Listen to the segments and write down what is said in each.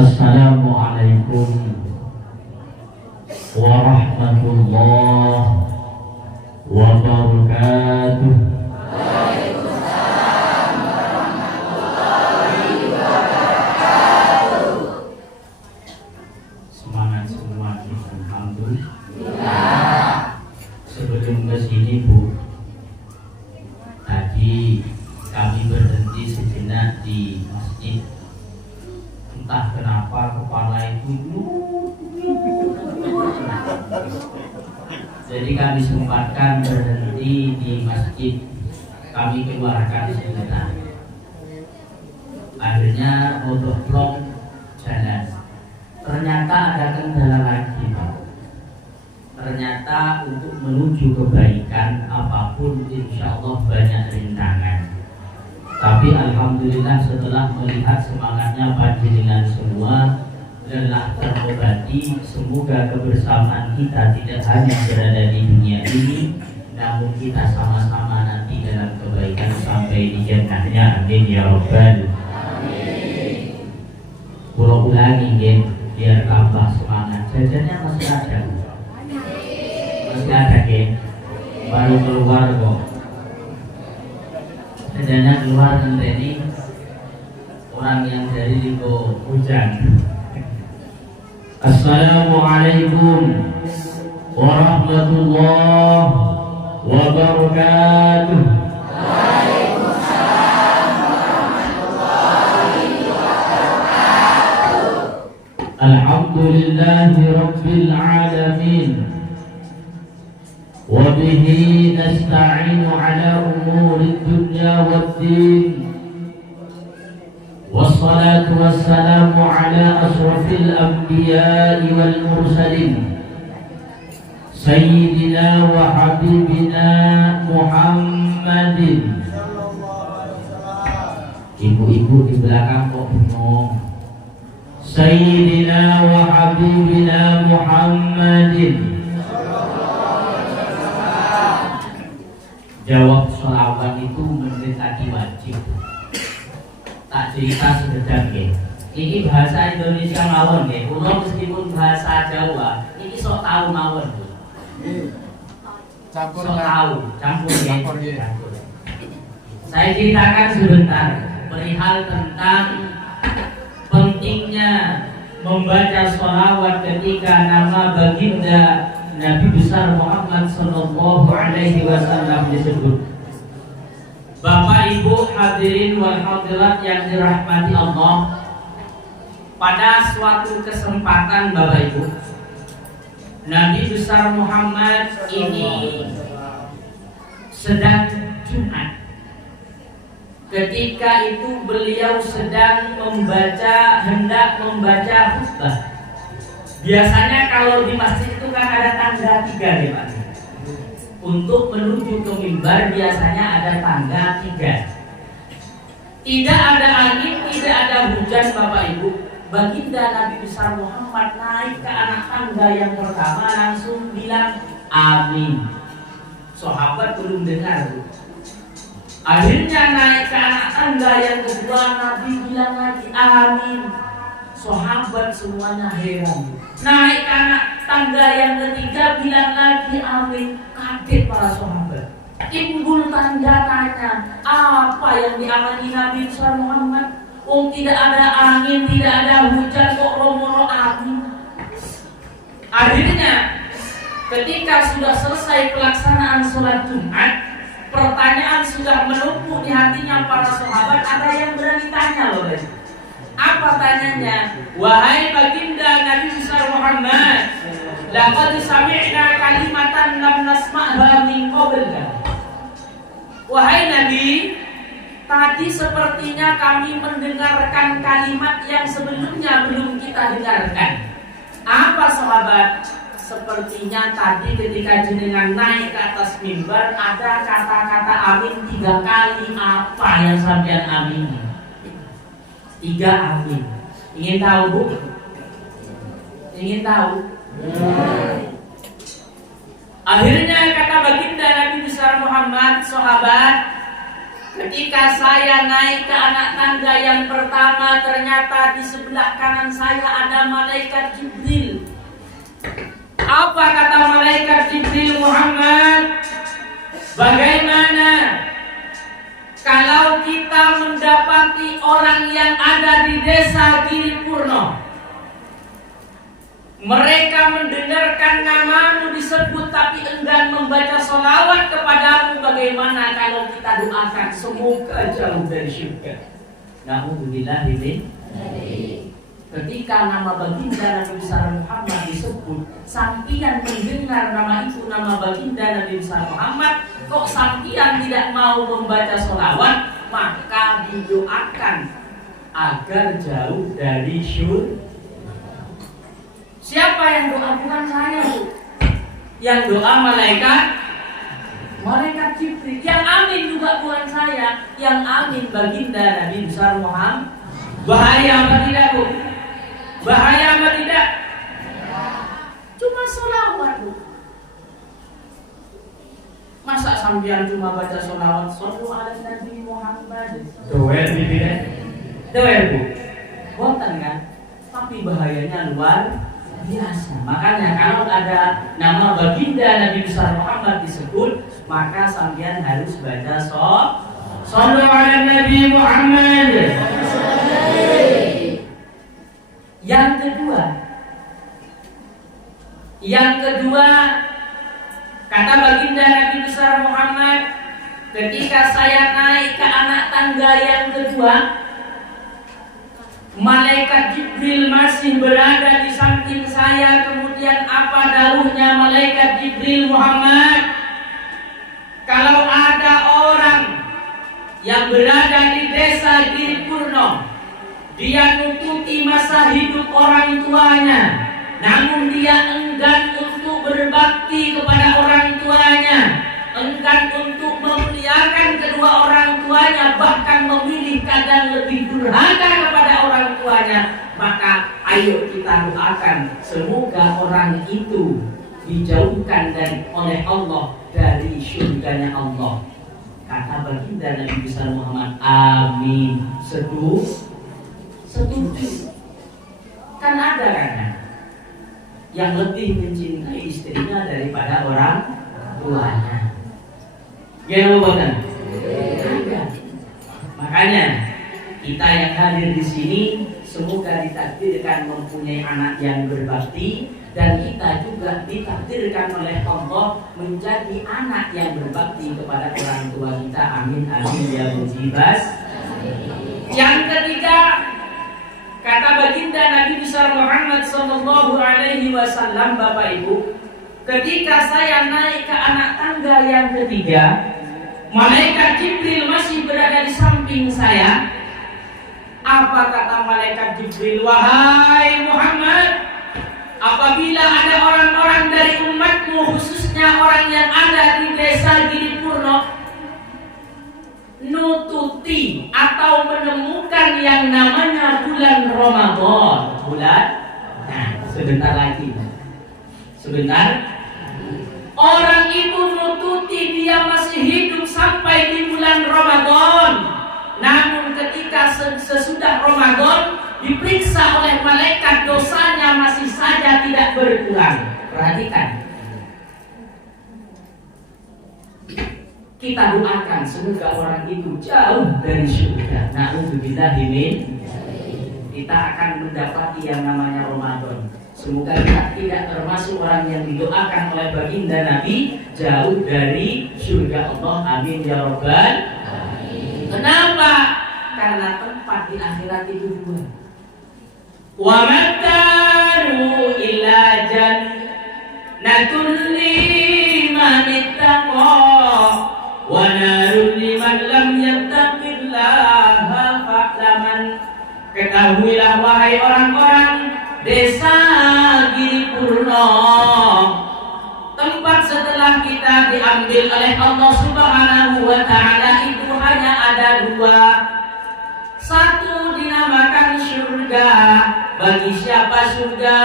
Assalamualaikum warahmatullahi wabarakatuh. Waalaikumsalam warahmatullahi wabarakatuh. Semangat semua, alhamdulillah. Sebelum ke sini Bu, tadi kami berhenti sejenak di masjid. Entah kenapa kepala itu jadi kami sempatkan berhenti di masjid. Kami keluarkan sejenak. Akhirnya motovlog jalan. Ternyata ada kendala lagi Pak. Ternyata untuk menuju kebaikan apapun insya Allah banyak rintangan. Tapi alhamdulillah setelah melihat semangatnya panjenengan semua lelah terobati, semoga kebersamaan kita tidak hanya berada di dunia ini, namun kita sama-sama nanti dalam kebaikan sampai di jannahnya. Amin ya Rabbal. Amin. Pulau ulangi biar tambah semangat. Jajannya masih ada, masih ada baru keluar kok. Sedangkan keluar ini orang yang dari Lipo hujan. Assalamualaikum warahmatullahi wabarakatuh. Waalaikumsalam warahmatullahi wabarakatuh. Alhamdulillahi rabbil alamin. وبه نستعين على أمور الدنيا والدين والصلاة والسلام على أشرف الأنبياء والمرسلين سيدنا وحبيبنا محمد. Ibu-ibu di belakang kok bingung. Sayyidina wa habibina Muhammadin. Jawab sholawat itu menurut tadi wajib. Tak cerita sekedar ya. Ini bahasa Indonesia mawon ya. Kulo meskipun bahasa Jawa, ini sok tahu mawon. Campur Sok tahu, campur ya. Campur. Saya ceritakan sebentar perihal tentang pentingnya membaca sholawat ketika nama baginda Nabi besar Muhammad Sallallahu Alaihi Wasallam disebut. Bapak Ibu hadirin wal hadirat yang dirahmati Allah, pada suatu kesempatan Bapak Ibu, Nabi besar Muhammad ini sedang Jumat. Ketika itu beliau sedang hendak membaca khutbah. Biasanya kalau di masjid itu kan ada tangga 3 nih Pak. Untuk menuju ke mimbar biasanya ada tangga 3. Tidak ada angin, tidak ada hujan Bapak Ibu. Baginda Nabi besar Muhammad naik ke anak tangga yang pertama langsung bilang amin. Sahabat belum dengar. Akhirnya naik ke anak tangga yang kedua, Nabi bilang lagi amin. Sahabat semuanya heran. Naik anak tangga yang ketiga bilang lagi amin. Kaget para sahabat. Timbul tanda tanya, apa yang diamani Nabi besar Muhammad? Tidak ada angin, tidak ada hujan, kok romo amin. Akhirnya ketika sudah selesai pelaksanaan sholat Jumat, pertanyaan sudah menumpuk di hatinya para sahabat. Ada yang berani tanya loh guys. Apa tanyanya? Wahai baginda Nabi besar Muhammad, laqad sami'na kalimatan lam nasma'ha min qabl. Wahai Nabi, tadi sepertinya kami mendengarkan kalimat yang sebelumnya belum kita dengarkan. Apa sahabat? Sepertinya tadi ketika jenengan naik ke atas mimbar ada kata-kata amin 3 kali. Apa yang sampean amini? 3 amin. Ingin tahu Bu? Ingin tahu? Akhirnya kata baginda Nabi besar Muhammad, sahabat, ketika saya naik ke anak tangga yang pertama, ternyata di sebelah kanan saya ada malaikat Jibril. Apa kata malaikat Jibril Muhammad? Bagaimana kalau kita mendapati orang yang ada di desa Giripurno, mereka mendengarkan namamu disebut tapi enggan membaca sholawat kepadamu, bagaimana kalau kita doakan semoga jauh dari syurga? Na'udzubillah min. Ketika nama baginda Nabi besar Muhammad disebut, sampian mendengar nama itu, nama baginda Nabi besar Muhammad, kok sampian tidak mau membaca sholawat, maka didoakan agar jauh dari syurga. Siapa yang doa? Bukan saya Bu. Yang doa malaikat Jibril. Yang amin juga bukan saya. Yang amin baginda Nabi besar Muhammad. Bahaya apa tidak Bu? Bahaya apa tidak? Cuma sholawat Bu. Masa sampean cuma baca sholawat? Shollu ala Nabi Muhammad. Doer bibirnya. Doer Bu. Boten kan? Tapi bahayanya luar biasa. Makanya kalau ada nama baginda Nabi besar Muhammad disebut, maka sampean harus baca shollu ala Nabi Muhammad. Yang kedua, kata baginda Nabi besar Muhammad, ketika saya naik ke anak tangga yang kedua, malaikat Jibril masih berada di samping saya. Kemudian apa dawuhnya malaikat Jibril Muhammad? Kalau ada orang yang berada di desa Giripurno, dia nututi masa hidup orang tuanya, namun dia enggan untuk berbakti kepada orang tuanya, enggan untuk memuliakan kedua orang tuanya, bahkan memilih kadang lebih durhaka kepada orang tuanya, maka ayo kita doakan semoga orang itu dijauhkan oleh Allah dari syurganya Allah. Kata baginda Nabi besar Muhammad, amin. Setuju. Kan ada kan yang lebih mencintai istrinya daripada orang tuanya. Gimana bukan? Makanya kita yang hadir di sini semoga ditakdirkan mempunyai anak yang berbakti, dan kita juga ditakdirkan oleh Allah menjadi anak yang berbakti kepada orang tua kita. Amin amin ya mujibas. Yang ketiga, kata baginda Nabi besar Muhammad sallallahu alaihi wasallam, Bapak Ibu, ketika saya naik ke anak tangga yang ketiga, malaikat Jibril masih berada di samping saya. Apa kata malaikat Jibril? Wahai Muhammad, apabila ada orang-orang dari umatmu, khususnya orang yang ada di desa Giripurno, nututi atau menemukan yang namanya bulan Ramadan. Sebentar. Orang itu nututi dia masih hidup sampai di bulan Ramadan. Namun ketika sesudah Ramadan diperiksa oleh malaikat pulang. Perhatikan. Kita doakan semoga orang itu jauh dari surga. Na'udzubillahi min. Kita akan mendapati yang namanya Ramadan. Semoga kita tidak termasuk orang yang didoakan oleh baginda Nabi jauh dari surga Allah. Amin ya Rabbal. Kenapa? Karena tempat di akhirat itu dua. Wa mataru ila jannatul liman ittaqa wa narul liman lam yattaqillaha fa'laman. Ketahuilah wahai orang-orang desa Giripurno, tempat setelah kita diambil oleh Allah Subhanahu wa ta'ala itu hanya ada dua. Satu dinamakan surga. Bagi siapa surga?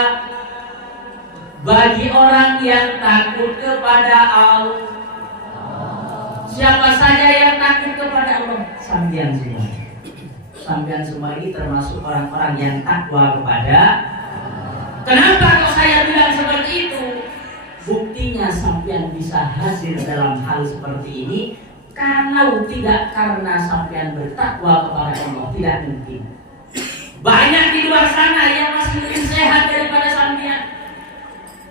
Bagi orang yang takut kepada Allah. Siapa saja yang takut kepada Allah? Sampean semua. Sampean semua ini termasuk orang-orang yang takwa kepada. Kenapa kok saya bilang seperti itu? Buktinya sampean bisa hadir dalam hal seperti ini kalau tidak karena sampean bertakwa kepada Allah, tidak mungkin. Banyak di luar sana yang masih lebih sehat daripada sampean.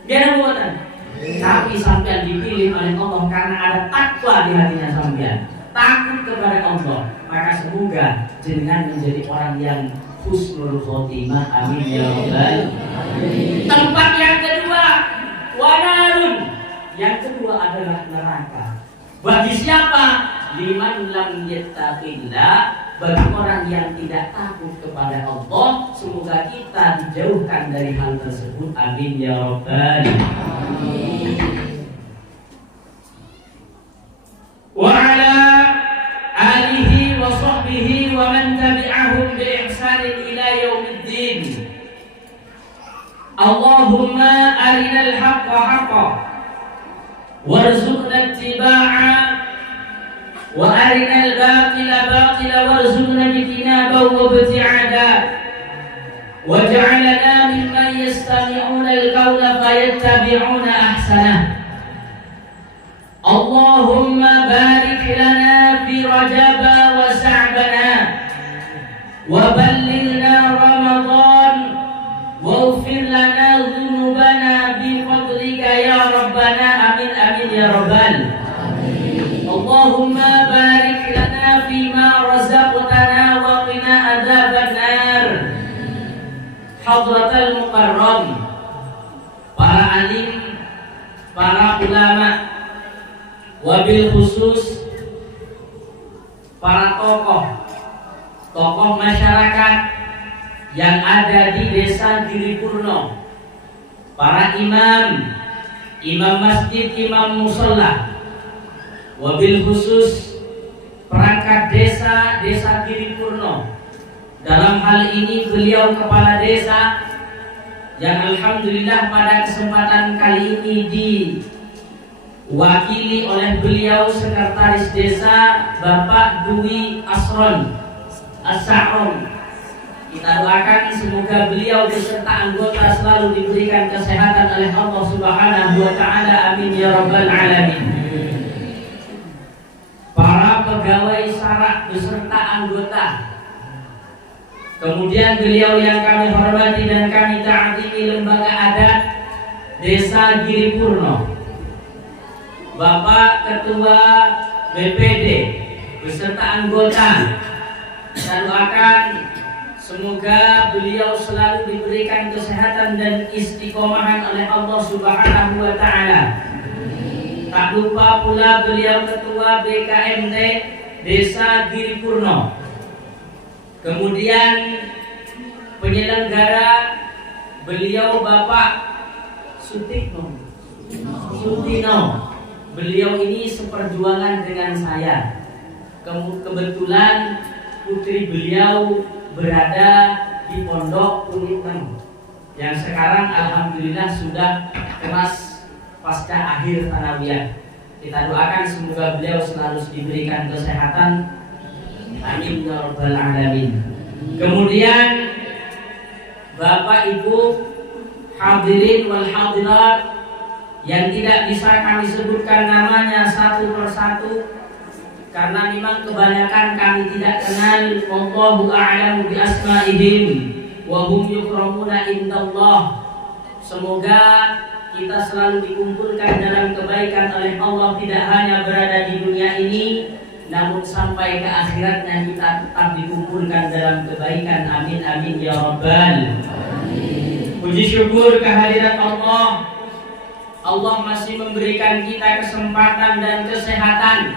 Biar buatan. Tapi sampean dipilih oleh Allah karena ada takwa di hatinya sampean, takut kepada Allah. Maka semoga jenengan menjadi orang yang husnul khotimah. Amin ya Rabbal. Tempat yang kedua, wanarun. Yang kedua adalah neraka. Bagi siapa? Liman lam yattaqillah, bagi orang yang tidak takut kepada Allah. Semoga kita dijauhkan dari hal tersebut. Amin ya Rabbal. Wa ala alihi wa sahbihi wa man tabi'ahum bi ihsanin ila yaumiddin. Allahumma arinal haqqa haqqan warzuqna ittiba'a wa arinal batila batila warzuqna ijtinaba wa ibti'ada waj'alna mimman yastami'una al-qawla fayattabi'una ahsanah. Allahumma barik lana fi Rajab wa Sha'bana wa ballighna Ramadan waghfir lana dhunubana bi fadlika ya Rabbana. Amin amin ya Rabbal. Allahumma barik lana fima razaqtana wa qina adzaban nar. Hadratal mukarram, para alim, para ulama, wabil khusus para tokoh masyarakat yang ada di desa Giripurno, para imam masjid, imam mushola, wabil khusus perangkat desa Giripurno. Dalam hal ini beliau kepala desa yang alhamdulillah pada kesempatan kali ini diwakili oleh beliau sekretaris desa Bapak Dwi Asron As-Sa'ron. Kita doakan semoga beliau beserta anggota selalu diberikan kesehatan oleh Allah Subhanahu wa ta'ala. Amin ya Rabbal alamin. Para pegawai syarak beserta anggota, kemudian beliau yang kami hormati dan kami taatimi, lembaga adat desa Giripurno, Bapak Ketua BPD beserta anggota. Kita doakan semoga beliau selalu diberikan kesehatan dan istiqomahan oleh Allah Subhanahu wa ta'ala. Tak lupa pula beliau Ketua BKMT Desa Giripurno. Kemudian penyelenggara beliau Bapak Sutino. Beliau ini seperjuangan dengan saya. Kebetulan putri beliau berada di Pondok Unitem yang sekarang alhamdulillah sudah kelas pasca akhir Tsanawiyah. Kita doakan semoga beliau selalu diberikan kesehatan. Amin ya Rabbal alamin. Kemudian Bapak Ibu hadirin wal hadirat yang tidak bisa kami sebutkan namanya satu persatu karena memang kebanyakan kami tidak kenal. Wallahu a'lamu bi asma'ihim wa hum yukramuna indallah. Semoga kita selalu dikumpulkan dalam kebaikan oleh Allah, tidak hanya berada di dunia ini, namun sampai ke akhiratnya kita tetap dikumpulkan dalam kebaikan. Amin amin ya rabbal. Puji syukur kehadirat Allah. Allah masih memberikan kita kesempatan dan kesehatan.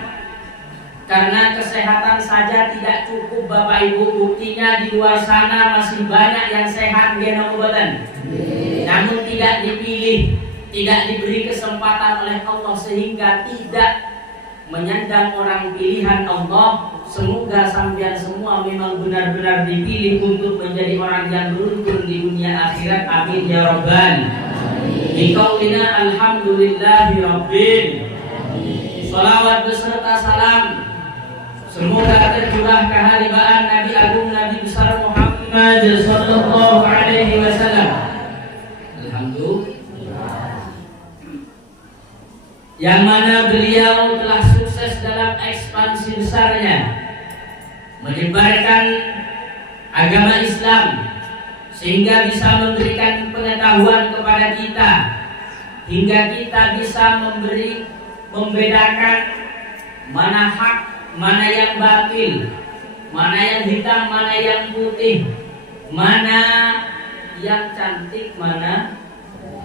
Karena kesehatan saja tidak cukup Bapak Ibu, buktinya di luar sana masih banyak yang sehat gena obatan. Namun tidak dipilih, tidak diberi kesempatan oleh Allah sehingga tidak menyandang orang pilihan Allah. Semoga sampean semua memang benar-benar dipilih untuk menjadi orang yang beruntung di dunia akhirat. Amin ya rabbal. Biqaulina alhamdulillahi rabbil. Salawat beserta salam semoga tercurah keharibaan Nabi Agung Nabi besar Muhammad sallallahu alaihi wasallam. Alhamdulillah. Yang mana beliau telah sukses dalam ekspansi besarnya menyebarkan agama Islam sehingga bisa memberikan pengetahuan kepada kita hingga kita bisa membedakan mana hak, mana yang batil, mana yang hitam, mana yang putih, mana yang cantik, mana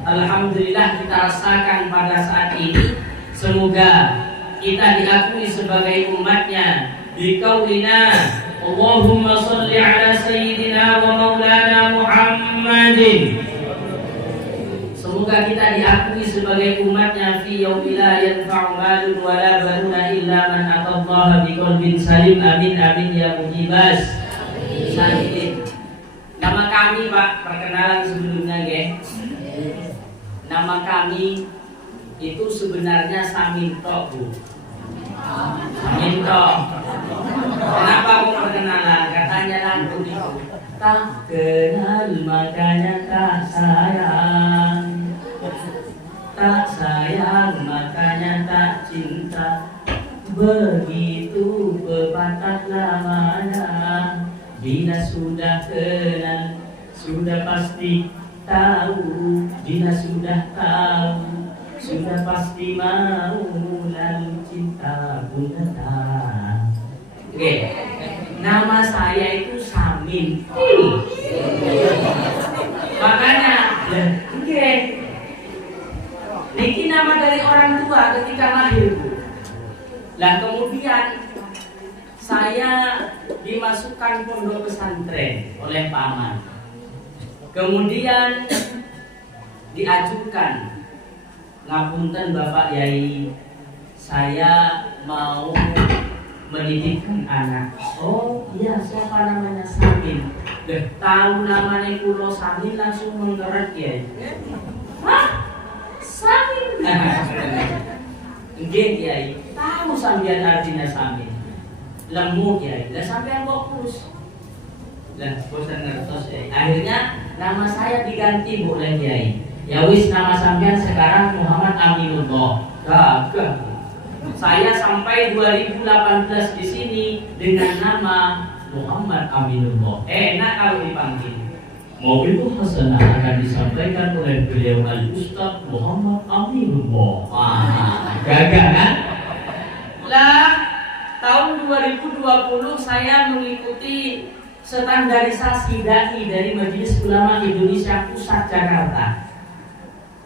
alhamdulillah kita rasakan pada saat ini. Semoga kita diakui sebagai umatnya. Biqaulina Allahumma salli ala sayyidina wa maulana Muhammadin. Semoga kita diakui sebagai umatnya fi yaumil la yanfa'u malun wa la banuna illa man atallaha biqalbin salim. Amin amin ya mujibas salihin. Nama kami Pak, perkenalan sebelumnya nggih. Nama kami itu sebenarnya Saminto Bu. Saminto. Kenapa aku perkenalan? Katanya lagu itu tak kenal makanya tak sayang, tak sayang makanya tak cinta. Begitu pepatah lamanya. Bila sudah kenal sudah pasti tahu. Bila sudah tahu sudah pasti mau. Lalu cinta pun datang. Oke, nama saya itu Samin. Makanya, oke, niki nama dari orang tua ketika lahir Bu. Lah kemudian saya dimasukkan pondok pesantren oleh paman. Kemudian diajukan, ngapunten Bapak Yai, saya mau mendidikkan anak. Oh iya, siapa namanya? Samin. Tahu namanya kulo Samin langsung menggeret ya. Hah? Samin? Nggih Kiai, tahu sampean artinya Samin. Lemu Kiai, lah sampean fokus. Lah bosan ngertos ya. Akhirnya nama saya diganti Bu oleh Kiai. Ya wis, nama sampean sekarang Muhammad Aminullah. Gagah. Saya sampai 2018 di sini dengan nama Muhammad Aminullah. Enak kalau dipanggil. Mau'izah hasanah akan disampaikan oleh beliau Al-Ustaz Muhammad Aminullah. Wah, gagah kan? Lah, tahun 2020 saya mengikuti standarisasi dai dari Majelis Ulama Indonesia Pusat Jakarta.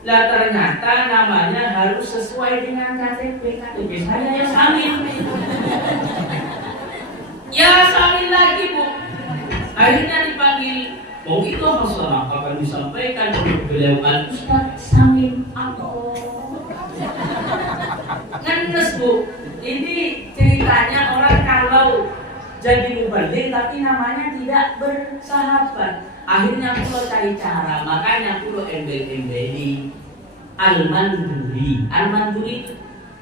Lah ternyata namanya harus sesuai dengan KTP. KTP saya ya Samin. Ya Samin lagi Bu. Akhirnya dipanggil. Mau'izah hasanah akan disampaikan oleh beliau Al-Ustaz Samin Allah. Ngenes Bu. Ini ceritanya orang kalau jadi mubalik tapi namanya tidak bersahabat. Akhirnya kulo cari cara, makanya kulo embel-embeli Al-Manduri. Al-Manduri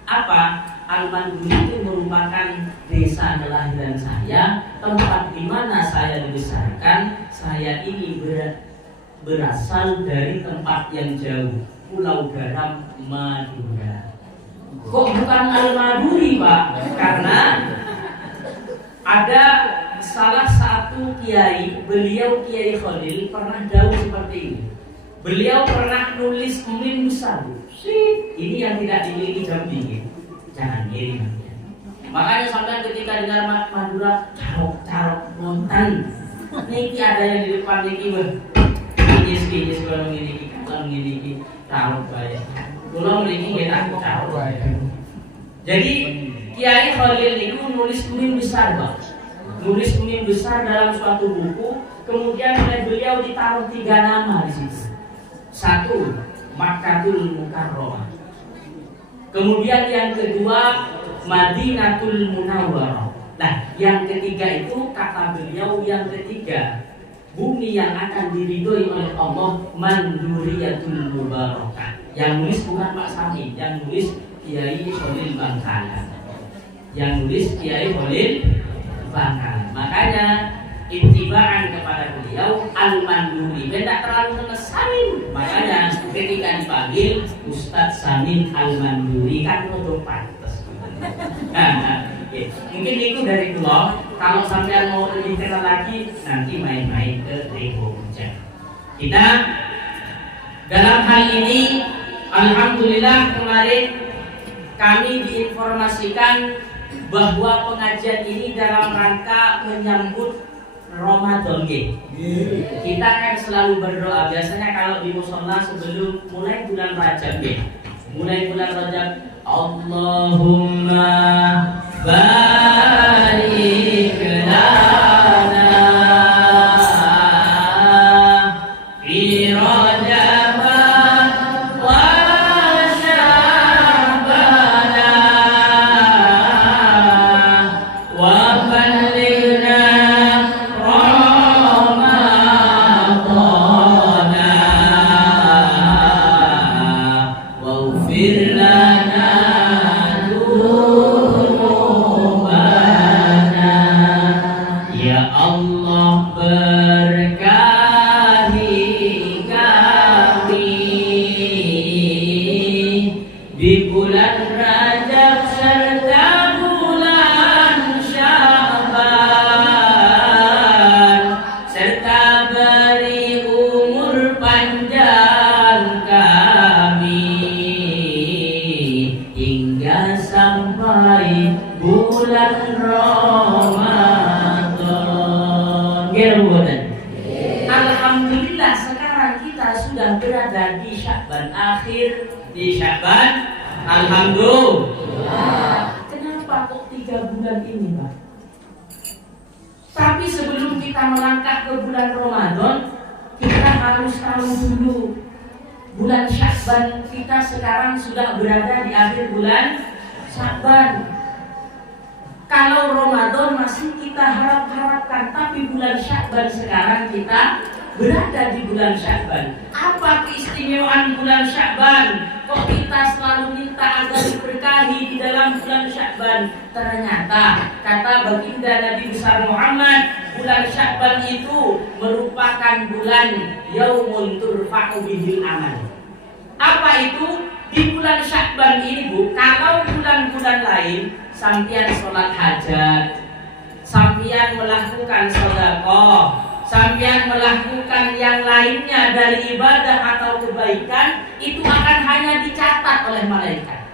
apa? Al-Manduri itu merupakan desa kelahiran saya, tempat di mana saya dibesarkan. Saya ini berasal dari tempat yang jauh, Pulau Garam Madura. Kok bukan Al-Maduri, Pak? Karena ada salah satu kiai, beliau Kiai Khalil pernah jauh seperti ini. Beliau pernah nulis mim besar. Ini yang tidak dimiliki Jambi. Jangan ngirim. Makanya sampai ketika dengar Madura, carok montan. Niki ada yang di depan niki kinis kalau ngiliki carok bae. Kula mriki nggih tak carok bae. Jadi Kiai Khalil itu nulis mim besar, Pak. Nulis mim besar dalam suatu buku, kemudian oleh beliau ditaruh 3 nama di situ. 1, Makkatul Mukarramah. Kemudian yang kedua, Madinatul Munawwarah. Nah, yang ketiga itu kata beliau yang ketiga, bumi yang akan diridhoi oleh Allah, Manduriyatul Mubarakah. Yang nulis bukan Pak Sami, yang nulis Kiai Khalil Bangkalan. Yang nulis Kiai Khalil Bangkalan. Makanya intibaan kepada beliau Al-Manduri, tidak terlalu mengesalin. Makanya ketika dipanggil Ustadz Samin Al-Manduri kan untuk pantas. Okay. Mungkin itu dari kula. Kalau sampai mau lebih kenal lagi, nanti main-main ke Rebo Puncak. Kita dalam hal ini, alhamdulillah kemarin kami diinformasikan bahwa pengajian ini dalam rangka menyambut Ramadan. Kita kan selalu berdoa. Biasanya kalau di mushola sebelum mulai bulan Rajab, mulai bulan Rajab, Allahumma barik lana fi Rajab wa Sya'ban wa ballighna Ramadan waghfir lana di bulan Rajab serta bulan Sya'ban, serta beri umur panjang kami hingga sampai bulan Ramadan. Alhamdulillah sekarang kita sudah berada di Sya'ban akhir, di Sya'ban. Alhamdulillah. Kenapa kok 3 bulan ini, Pak? Tapi sebelum kita melangkah ke bulan Ramadan, kita harus tahu dulu bulan Sya'ban kita sekarang sudah berada di akhir bulan Sya'ban. Kalau Ramadan masih kita harap-harapkan, tapi bulan Sya'ban sekarang kita berada di bulan Sya'ban. Apa keistimewaan bulan Sya'ban? Kok kita selalu minta agar diberkahi di dalam bulan Sya'ban? Ternyata kata baginda Nabi besar Muhammad, bulan Sya'ban itu merupakan bulan yaumun turfa'u bihil amal. Apa itu? Di bulan Sya'ban ini, Bu, kalau bulan-bulan lain sampian sholat hajat, sampian melakukan sedekah, sampian melakukan yang lainnya dari ibadah atau kebaikan, itu akan hanya dicatat oleh malaikat.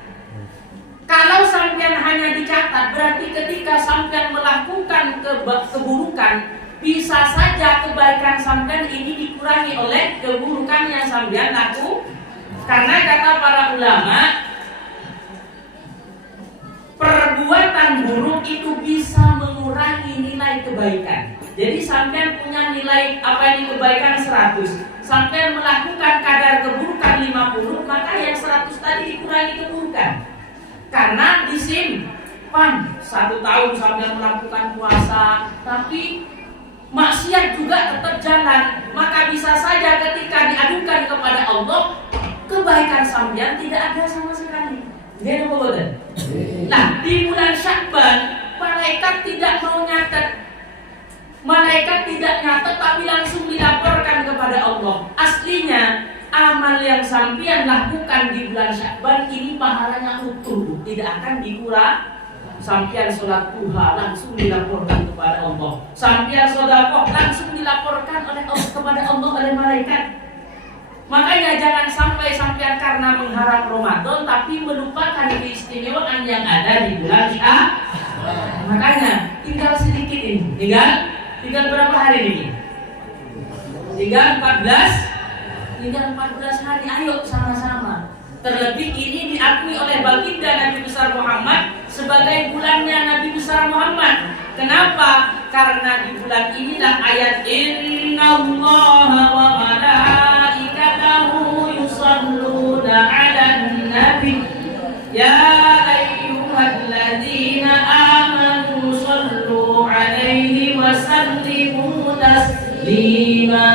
Kalau sampian hanya dicatat, berarti ketika sampian melakukan keburukan, bisa saja kebaikan sampian ini dikurangi oleh keburukan yang sampian laku. Karena kata para ulama, perbuatan buruk itu bisa mengurangi nilai kebaikan. Jadi sampean punya nilai apa ini kebaikan 100, sampean melakukan kadar keburukan 50, maka yang 100 tadi dikurangi keburukan. Karena disimpan 1 tahun sampean melakukan puasa, tapi maksiat juga tetap jalan, maka bisa saja ketika diadukan kepada Allah, kebaikan sampean tidak ada sama sekali. Dia apa betul? Nah, di bulan Sya'ban malaikat tidak mau nyatet. Malaikat tidak nyatet tapi langsung dilaporkan kepada Allah. artinya amal yang sampean lakukan di bulan Sya'ban ini pahalanya utuh, tidak akan dikurang. Sampean sholat duha langsung dilaporkan kepada Allah. Sampean sedekah langsung dilaporkan oleh Allah kepada Allah oleh malaikat. Makanya jangan sampai sampean karena mengharap Ramadan tapi melupakan keistimewaan yang ada di bulan Sya'ban. Makanya tinggal sedikit ini. Tinggal berapa hari ini? Tinggal 14 hari. Ayo sama-sama. Terlebih ini diakui oleh baginda Nabi besar Muhammad sebagai bulannya Nabi besar Muhammad. Kenapa? Karena di bulan inilah ayat Innallaha wa malaikatahu yusalluna 'alan nabi ya ayyuhalladzina amanu sallu 'alaihi wa sallimu taslima.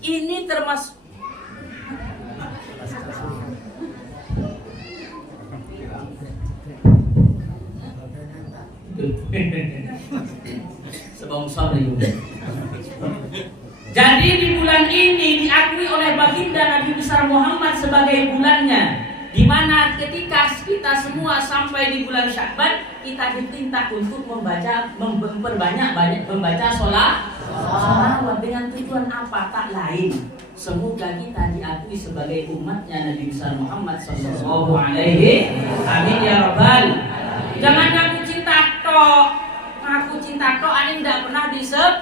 Ini termasuk Jadi di bulan ini diakui oleh baginda Nabi besar Muhammad sebagai bulannya, di mana ketika kita semua sampai di bulan Sya'ban, kita diperintah untuk memperbanyak membaca sholawat dengan tujuan apa? Tak lain, semoga kita diakui sebagai umatnya Nabi besar Muhammad sallallahu alaihi amin ya rabbal. Jangan ngaku cinta tok, ini tidak pernah disebut.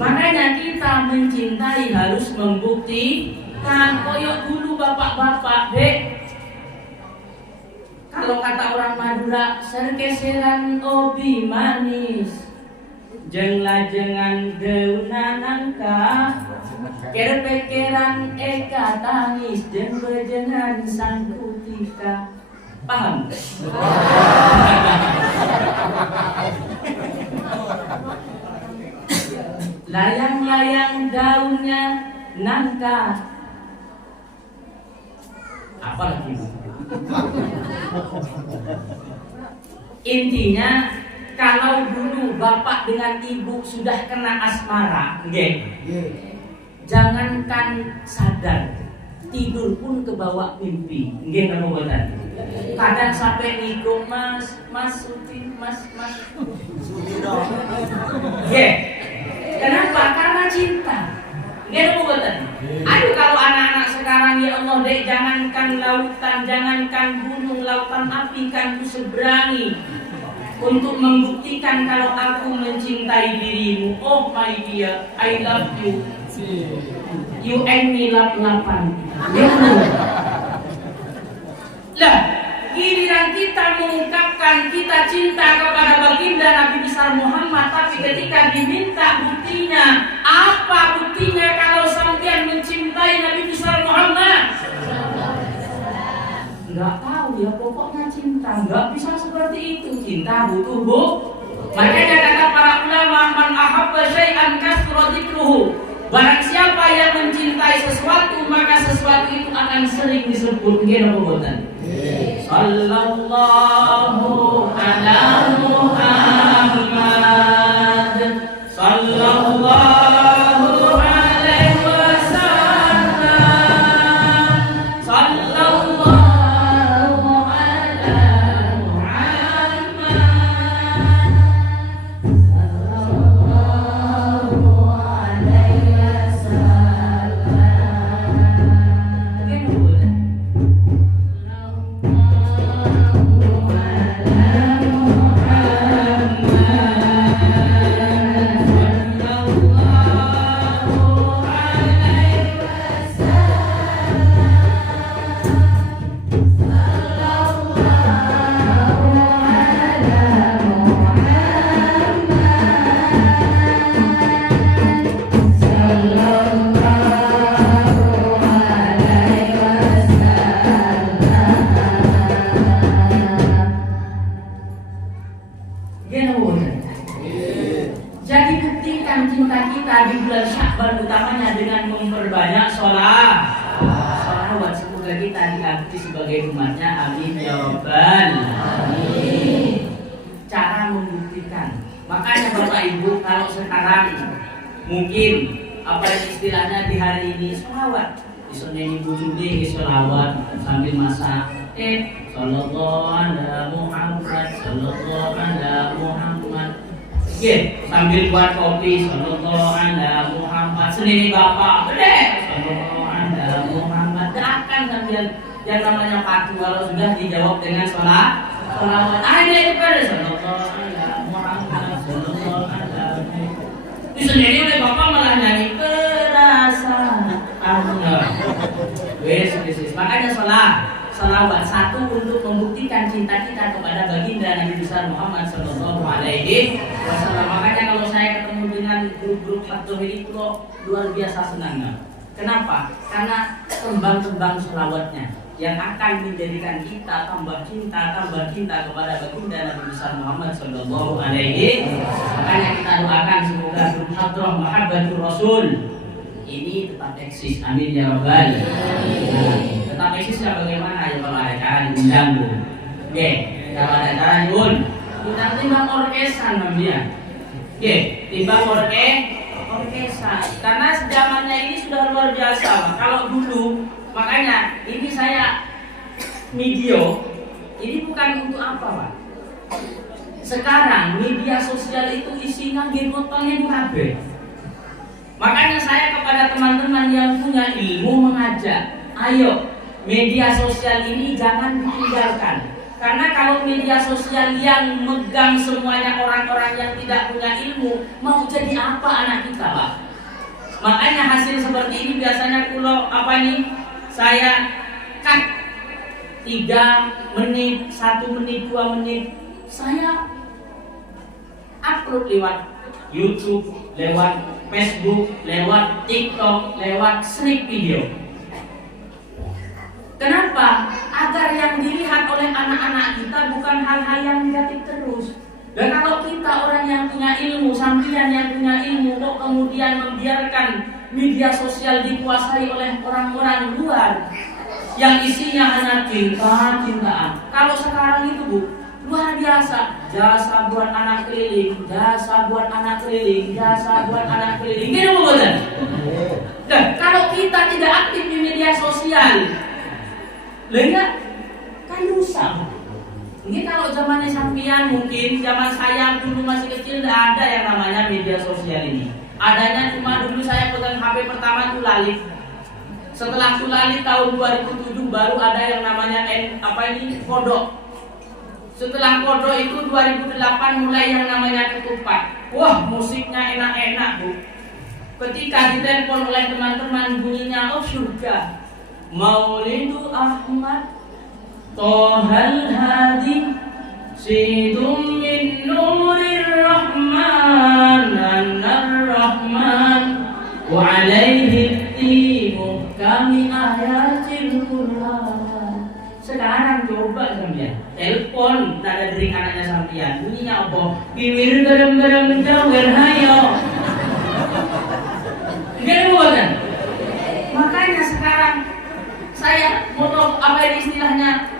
Makanya kita mencintai harus membuktikan. Koyok dulu bapak-bapak, dek. Kalau kata orang Madura, serkeseran obi manis, jeung lajengan deunan angka, kerpekeran eka tangis, jeung bejengan sang kutika. Paham? Layang-layang daunnya nangka. Apa lagi? Intinya kalau dulu bapak dengan ibu sudah kena asmara, jangankan sadar, tidur pun kebawa mimpi, kamu bosan. Kadang sampai nikung mas Suti, mas. Kenapa? Karena cinta. Kamu bosan. Aduh, kalau anak-anak sekarang ya Allah, dek, jangankan lautan, jangankan gunung, lautan api kan ku seberangi untuk membuktikan kalau aku mencintai dirimu. Oh my dear, I love you. You and me lap-lapan. Lah, giliran kita mengungkapkan kita cinta kepada baginda Nabi besar Muhammad, tapi ketika diminta buktinya, apa buktinya kalau sampean mencintai Nabi besar Muhammad? Enggak tahu ya, pokoknya cinta. Enggak bisa seperti itu. Cinta butuh bukti. Makanya kata para ulama, man ahabba syai'an kasra dzikruhu. Barang siapa yang mencintai sesuatu, maka sesuatu itu akan sering disebut. Sallallahu ala Muhammad, sallallahu alaihi wasallam, sallallahu ala Muhammad, sallallahu alaihi wasallam. semoga kita diakui sebagai umatnya. Amin ya rabbal alamin. Cara membuktikan, makanya Bapak Ibu kalau sekarang mungkin apa istilahnya di hari ini sholawat, isone ibu judi sholawat sambil masak, sallallahu ala Muhammad, sallallahu ala Muhammad. Sambil buat kopi, sallallahu ala Muhammad. Sendiri bapak, sallallahu ala Muhammad. Gerakan sambil yang namanya patuh kalau sudah dijawab dengan sholawat. Ada itu pada sallallahu ala Muhammad, sallallahu ala Muhammad. Itu sendiri oleh bapak malah nyanyi perasaan. Makanya sholawat satu untuk membuktikan cinta kita kepada baginda Nabi besar Muhammad Sallallahu Alaihi Wasallam. Makanya kalau saya ketemu dengan grup-grup taklim ini luar biasa senangnya. Kenapa? Karena tembang-tembang sholawatnya yang akan menjadikan kita tambah cinta kepada baginda Nabi besar Muhammad Sallallahu Alaihi Wasallam. Makanya kita doakan semoga grup hadrah mahabbatur Rasul ini tetap eksis. Amin ya rabbal alamin. Tetap eksis ya bagaimana ya kalau ada cara diundang Bu. Oke, kalau ada cara diundang, kita timbang orkesan namanya. Oke, timbang orkesan. Karena zamannya ini sudah luar biasa. Kalau dulu, makanya ini saya video ini bukan untuk apa Pak. Sekarang media sosial itu isinya genggotannya kabeh. Makanya saya kepada teman-teman yang punya ilmu mengajak, ayo media sosial ini jangan ditinggalkan. Karena kalau media sosial yang megang semuanya orang-orang yang tidak punya ilmu, mau jadi apa anak kita Pak? Makanya hasil seperti ini biasanya kalau saya cut 3 menit, 1 menit, 2 menit, saya upload lewat YouTube, lewat Facebook, lewat TikTok, lewat sneak video. Kenapa? Agar yang dilihat oleh anak-anak kita bukan hal-hal yang negatif terus. Dan kalau kita orang yang punya ilmu, sampeyan yang punya ilmu, kok kemudian membiarkan media sosial dikuasai oleh orang-orang luar yang isinya hanya cintaan. Kalau sekarang itu Bu, luar biasa. Jasa buat anak keliling, jasa buat anak keliling, jasa buat anak keliling. Gitu bukan? Dan kalau kita tidak aktif di media sosial, lihat kan rusak. Ini kalau zamannya sampean, mungkin zaman saya dulu masih kecil tidak ada yang namanya media sosial ini. Adanya cuma dulu saya pegang HP pertama Tulalif. Setelah Tulalif tahun 2007 baru ada yang namanya Kodok. Setelah Kodok itu 2008 mulai yang namanya Ketupat. Wah, musiknya enak-enak Bu. Ketika ditelepon oleh teman-teman bunyinya surga. Maulidu Ahmad Tohal Hadi Sidum min Nurir Rahman An-Rahman Wa alaihi timu kami ayatil Qur'an. Sekarang coba sampean telepon, tak ada dering anaknya sampean, bunyinya apa? Bibir berem-berem menjauhkan hayo. Gede bukan? Makanya sekarang saya mau istilahnya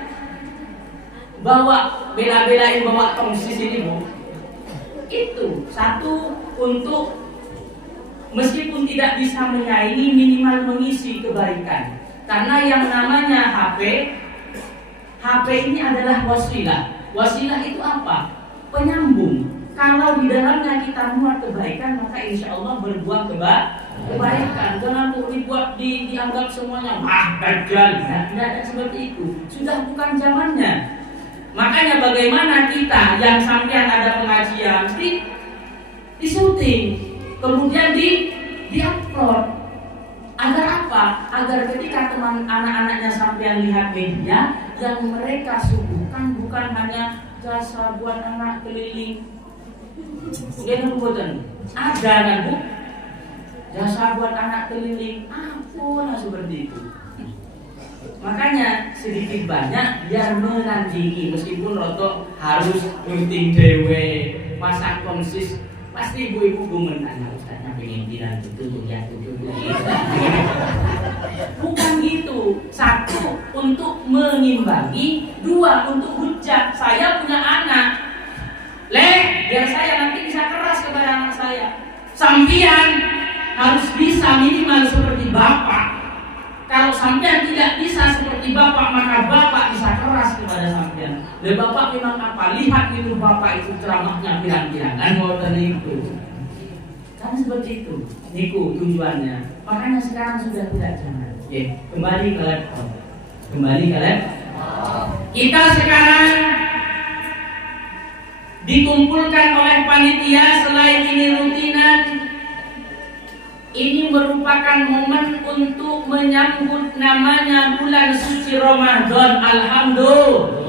bela-belain bawa tongsis ini Bu. Itu satu untuk meskipun tidak bisa menyaingi minimal mengisi kebaikan. Karena yang namanya HP ini adalah wasilah. Wasilah itu apa? Penyambung. Kalau di dalamnya kita muat kebaikan, maka insya Allah berbuah kebaikan. Jangan dianggap semuanya dajjal. Tidak ada seperti itu. Sudah bukan zamannya. Makanya bagaimana kita yang sampean ada pengajian di syuting, kemudian di-upload. Agar apa? Agar ketika teman anak-anaknya sampean lihat media, yang mereka suguhkan bukan hanya jasa buat anak keliling. Mungkin buatan ada kan Bu? Jasa buat anak keliling, apalah seperti itu. Makanya sedikit banyak biar menandingi, meskipun rotok harus syuting dewe, pasang konsis. Pasti ibu-ibu gumen, Ustaznya pengen bilang gitu ya, Bukan gitu. Satu, untuk mengimbangi. Dua, untuk hujah. Saya punya anak. Biar saya nanti bisa keras kepada anak saya. Sampian harus bisa minimal seperti bapak. Kalau sampean tidak bisa seperti bapak, maka bapak bisa keras kepada sampean. Bapak memang apa? Lihat itu bapak itu ceramahnya pirang-pirangan ngoten itu. Kan seperti itu. Niku tujuannya. Makanya sekarang sudah tidak jangan. Kembali ke laptop. Kita sekarang dikumpulkan oleh panitia. Selain ini rutinan, ini merupakan momen untuk menyambut namanya bulan suci Ramadan. Alhamdulillah.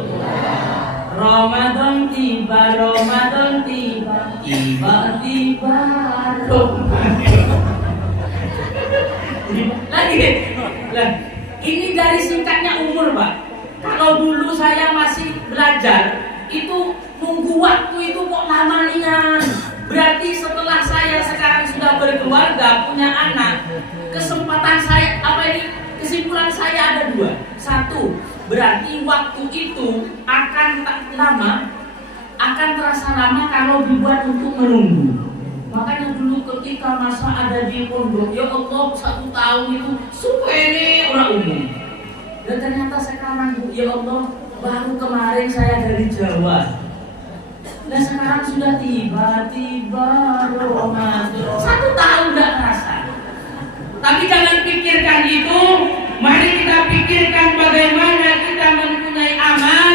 Ramadan tiba, tiba-tiba lagi. Ini dari singkatnya umur, Pak. Kalau dulu saya masih belajar, itu nunggu waktu itu kok lama nian. Berarti setelah saya sekarang sudah berkeluarga, punya anak, kesempatan saya kesimpulan saya ada dua. Satu, berarti waktu itu akan terasa lama kalau dibuat untuk menunggu. Makanya dulu ketika masa ada di pondok, ya Allah 1 tahun itu supaya orang umum. Dan ternyata sekarang, ya Allah, baru kemarin saya dari Jawa. Dan sekarang sudah tiba-tiba Ramadan. 1 tahun tidak terasa. Tapi jangan pikirkan itu. Mari kita pikirkan bagaimana kita mempunyai amal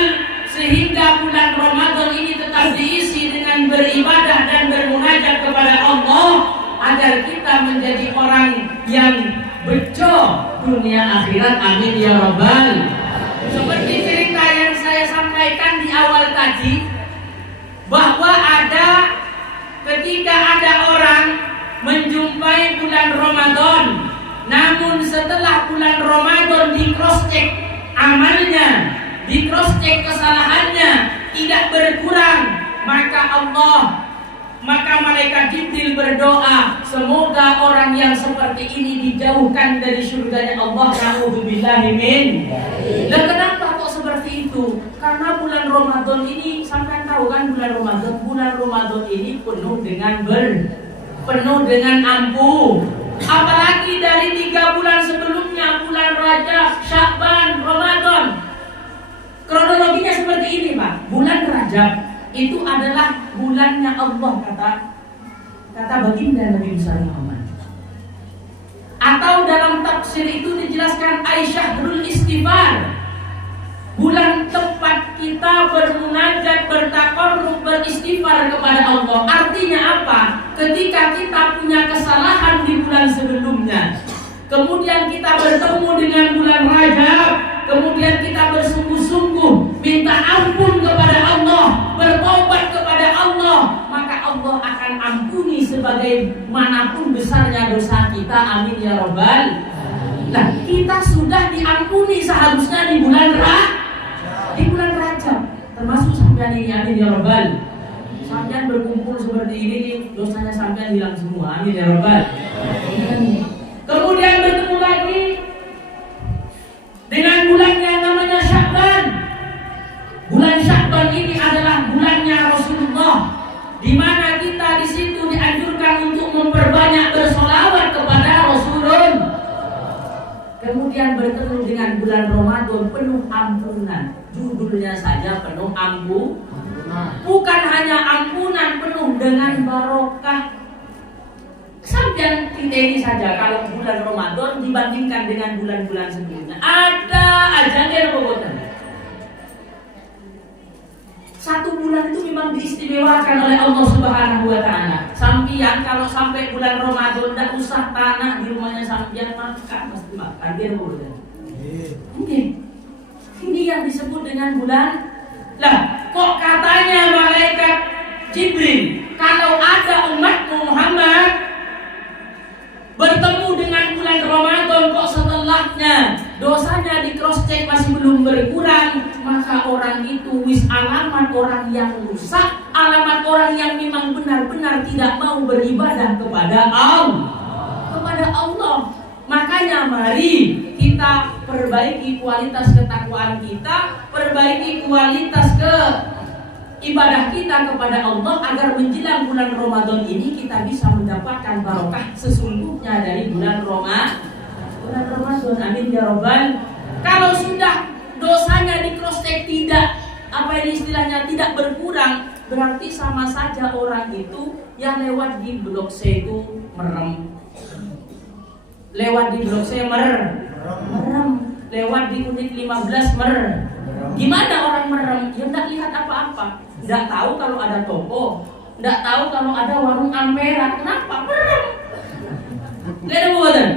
sehingga bulan Ramadan ini tetap diisi dengan beribadah dan bermunajat kepada Allah, agar kita menjadi orang yang bejo dunia akhirat. Amin ya Rabbal. Seperti cerita yang saya sampaikan di awal tadi, bahwa ketika ada orang menjumpai bulan Ramadan, namun setelah bulan Ramadan di cross check amalnya, di cross check kesalahannya tidak berkurang, maka malaikat Jibril berdoa, semoga orang yang seperti ini dijauhkan dari surganya Allah. Na'udzubillahi min. Dan kenapa kok seperti itu? Karena bulan Ramadan ini, sampai tahu kan bulan Ramadan ini penuh dengan ampuh. Apalagi dari 3 bulan sebelumnya, bulan Rajab, Sya'ban, Ramadan. Kronologinya seperti ini, Pak. Bulan Rajab itu adalah bulannya Allah, kata baginda Nabi Muhammad. Atau dalam tafsir itu dijelaskan Aisyah istighfar. Bulan tempat kita bermunajat, bertaqarrub, beristighfar kepada Allah. Artinya apa? Ketika kita punya kesalahan di bulan sebelumnya, kemudian kita bertemu dengan bulan Rajab, kemudian kita bersungguh-sungguh minta ampun kepada Allah, bertobat kepada Allah, maka Allah akan ampuni sebagaimanapun besarnya dosa kita. Amin ya Rabbal. Nah, kita sudah diampuni seharusnya di bulan Rajab, termasuk sampean ini. Amin ya Rabbal. Sampean berkumpul seperti ini, dosanya sampean hilang semua. Amin ya Rabbal. Kemudian bertemu lagi dengan bulan yang namanya Sya'ban. Bulan Sya'ban ini adalah bulannya Rasulullah, di mana kita di situ dianjurkan untuk memperbanyak bersolawat kepada Rasulullah. Kemudian bertemu dengan bulan Ramadan penuh ampunan. Judulnya saja penuh ampunan. Bukan hanya ampunan, penuh dengan barokah. Sampai ini saja, kalau bulan Ramadan dibandingkan dengan bulan-bulan sebelumnya, ada aja yang berbeda. 1 bulan itu memang diistimewakan oleh Allah Subhanahu wa Ta'ala. Sampian kalau sampai bulan Ramadan tidak usah tanah di rumahnya sampian makan, pasti makan dia boleh. Oke. Ini yang disebut dengan bulan. Lah, kok katanya malaikat Jibril, kalau ada umatmu Muhammad bertemu dengan bulan Ramadan kok setelahnya dosanya di cross check masih belum berkurang, maka orang itu alamat orang yang rusak, alamat orang yang memang benar-benar tidak mau beribadah kepada Allah. Makanya mari kita perbaiki kualitas ketakwaan kita, perbaiki kualitas ibadah kita kepada Allah agar menjelang bulan Ramadan ini kita bisa mendapatkan barokah sesungguhnya dari bulan Ramadan. Amin ya Rabbal. Kalau sudah dosanya di cross check tidak, apa ini istilahnya, tidak berkurang, berarti sama saja orang itu yang lewat di blok C itu merem. Lewat di blok C merem. Lewat di unit 15 merem. Gimana orang merem? Ya enggak lihat apa-apa. Enggak tahu kalau ada toko, enggak tahu kalau ada warung Ampera. Kenapa? Merem. Enggak ada buatan.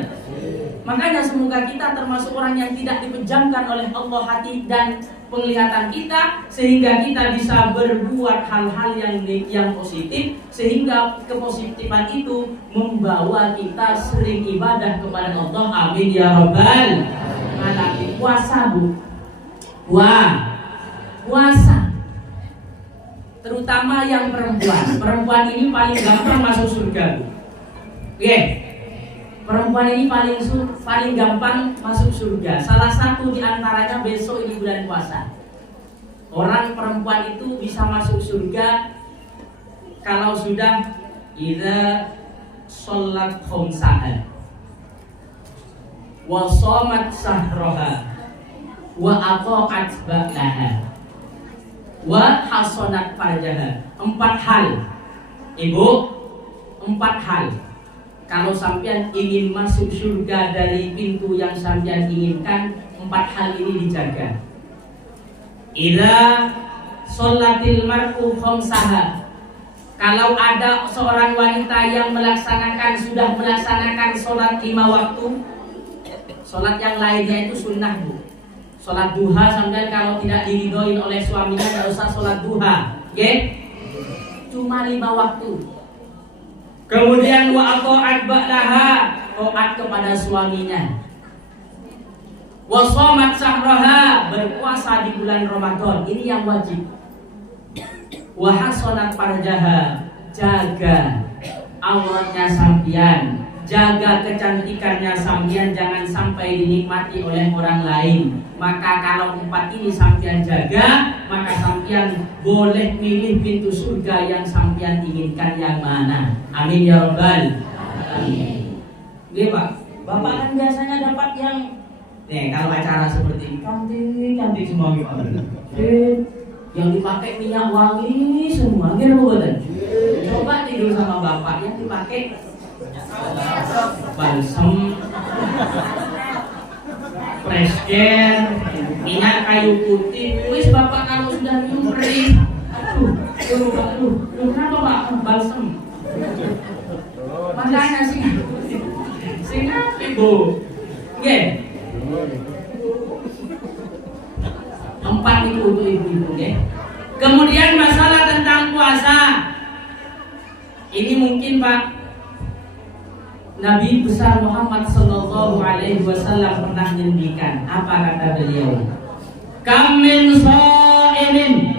Makanya semoga kita termasuk orang yang tidak dipejamkan oleh Allah hati dan penglihatan kita, sehingga kita bisa berbuat hal-hal yang positif, sehingga kepositifan itu membawa kita sering ibadah kepada Allah. Amin ya Rabbal alamin. Puasa, Bu. Puasa. Terutama yang perempuan. Perempuan ini paling gampang masuk surga, Bu. Oke. Perempuan ini paling gampang masuk surga. Salah satu di antaranya besok ini bulan puasa. Orang perempuan itu bisa masuk surga kalau sudah idza sholat khamsaha wa shamat sahraha wa aqaqat ba'daha wa hasanat farjaha. 4 hal. Ibu, 4 hal. Kalau sampean ingin masuk surga dari pintu yang sampean inginkan, 4 hal ini dijaga. Idza sholatil mar'u khamsaha. Kalau ada seorang wanita yang sudah melaksanakan sholat 5 waktu, sholat yang lainnya itu sunnah, Bu. Sholat duha sampean kalau tidak diridhoin oleh suaminya tidak usah sholat duha, oke? Cuma 5 waktu. Kemudian wa aqa'at ba'daha, taat kepada suaminya. Wa shamat sahraha, berpuasa di bulan Ramadan, ini yang wajib. Wa hasanat farjaha, jaga auratnya sampean, jaga kecantikannya sampean, jangan sampai dinikmati oleh orang lain. Maka kalau 4 ini sampean jaga, maka sampean boleh milih pintu surga yang sampean inginkan yang mana. Amin ya Rabbal alamin. Oke Pak, Bapak kan biasanya dapat yang kalau acara seperti ini cantik semua gitu. Yang dipakai minyak wangi semua, gitu bukan? Coba tidur sama Bapak yang dipakai balsam, fresh care, minyak kayu putih. Wis Bapak kalau sudah minum perih, aduh, kenapa Pak? Balsam. Makanya sing Ibu. Oke. 4 itu untuk ibu-ibu, oke? Kemudian masalah tentang puasa. Ini mungkin Pak, Nabi besar Muhammad sallallahu alaihi wasallam pernah ngendikan. Apa kata beliau? Kam min sha'imin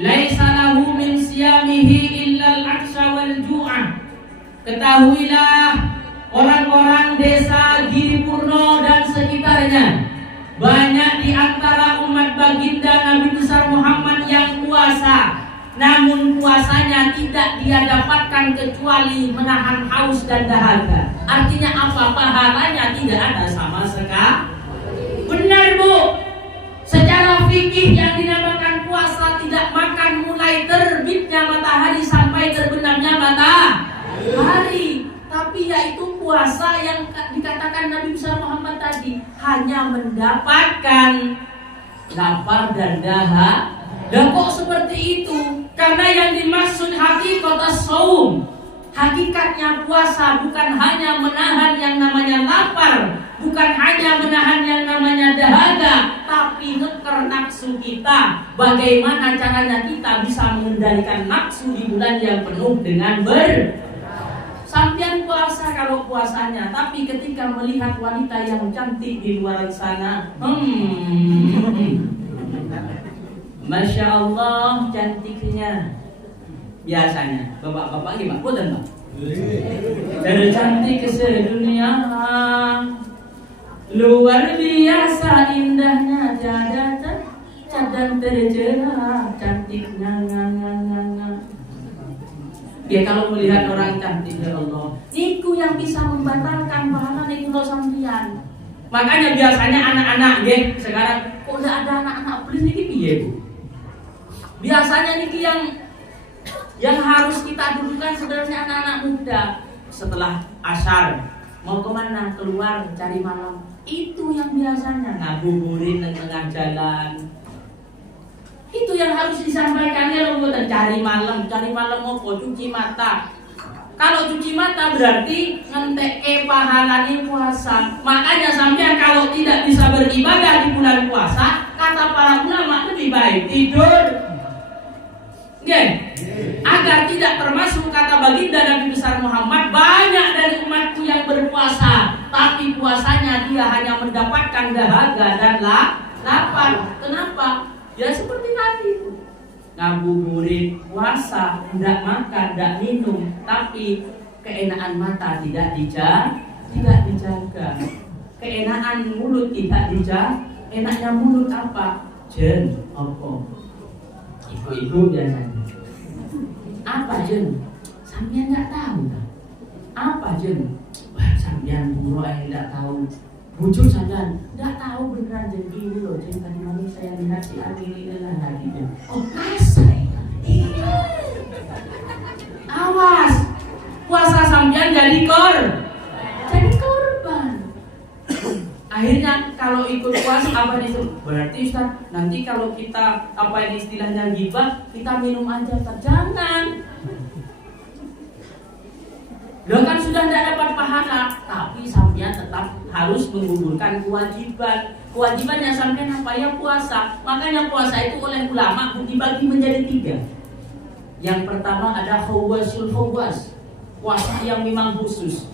laisa lahu min siyamihi illa al-'atsha wal ju'a. Ketahuilah orang-orang desa Giripurno dan sekitarnya, banyak di antara umat baginda Nabi besar Muhammad yang puasa, namun puasanya tidak dia dapatkan kecuali menahan haus dan dahaga. Artinya apa? Pahalanya tidak ada sama sekali. Benar Bu, secara fikih yang dinamakan puasa tidak makan mulai terbitnya matahari sampai terbenamnya matahari. Tapi yaitu puasa yang dikatakan Nabi besar Muhammad tadi hanya mendapatkan lapar dan dahaga. Dan kok seperti itu? Karena yang dimaksud hakikat as-shaum, hakikatnya puasa bukan hanya menahan yang namanya lapar, bukan hanya menahan yang namanya dahaga, tapi neker nafsu kita. Bagaimana caranya kita bisa mengendalikan nafsu di bulan yang penuh dengan Sampian puasa kalau puasanya, tapi ketika melihat wanita yang cantik di luar sana, Masya Allah cantiknya. Biasanya bapak-bapak gimana? Boten Pak? Tercantik sedunia, luar biasa indahnya, tiada tercat dan tercela, cantiknya nganga. Ya kalau melihat orang cantik ya Allah, itu yang bisa membatalkan pahala niku lo sampeyan. Makanya biasanya anak-anak nggih sekarang kok enggak ada anak-anak please niki piye Bu? Biasanya niki yang harus kita dudukan sebenarnya anak-anak muda. Setelah asar mau kemana? Keluar cari malam. Itu yang biasanya ngabuburit di tengah jalan. Itu yang harus disampaikan ya loh, cari malam mau cuci mata. Kalau cuci mata berarti ngentek pahalanya puasa. Makanya sampean kalau tidak bisa beribadah di bulan puasa, kata para ulama lebih baik tidur. Nggih. Agar tidak termasuk kata baginda Nabi besar Muhammad, banyak dari umatku yang berpuasa, tapi puasanya dia hanya mendapatkan dahaga dan lapar. Kenapa? Ya seperti tadi itu. Ngabuburit puasa, tidak makan, tidak minum, tapi keenaan mata tidak dijaga. Keenaan mulut tidak dijaga. Enaknya mulut apa? Jen, apa? Ibu-ibu biasanya. Apa jen? Sampean nggak tahu kan? Apa jen? Wah, sampean buru tidak tahu. Bujuk sampean nggak tahu beneran jen ini loh jen, tadi malam saya lihat si Ani ini lagi jen. Oh kasar. Awas, puasa sampean jadi korban. Akhirnya kalau ikut puasa apa itu? Berarti Ustaz, nanti kalau kita apa ini istilahnya gibah, kita minum aja Ustaz. Jangan. Lo kan sudah tidak dapat pahala, tapi sampean tetap harus menggugurkan kewajiban. Kewajibannya sampean apa ya? Puasa. Makanya puasa itu oleh ulama dibagi menjadi 3. Yang pertama ada khawasul khawas, puasa yang memang khusus.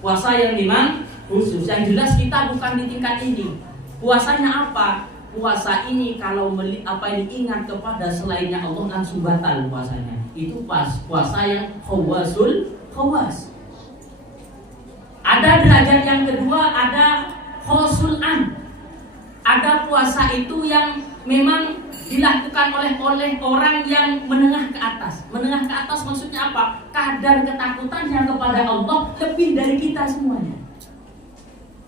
Puasa yang memang khusus. Yang jelas kita bukan di tingkat ini. Puasanya apa? Puasa ini kalau ingat kepada selainnya Allah langsung batal puasanya. Itu pas puasa yang khawasul khawas. Ada derajat yang kedua, ada khosul an. Ada puasa itu yang memang dilakukan oleh orang yang menengah ke atas. Menengah ke atas maksudnya apa? Kadar ketakutannya kepada Allah lebih dari kita semuanya.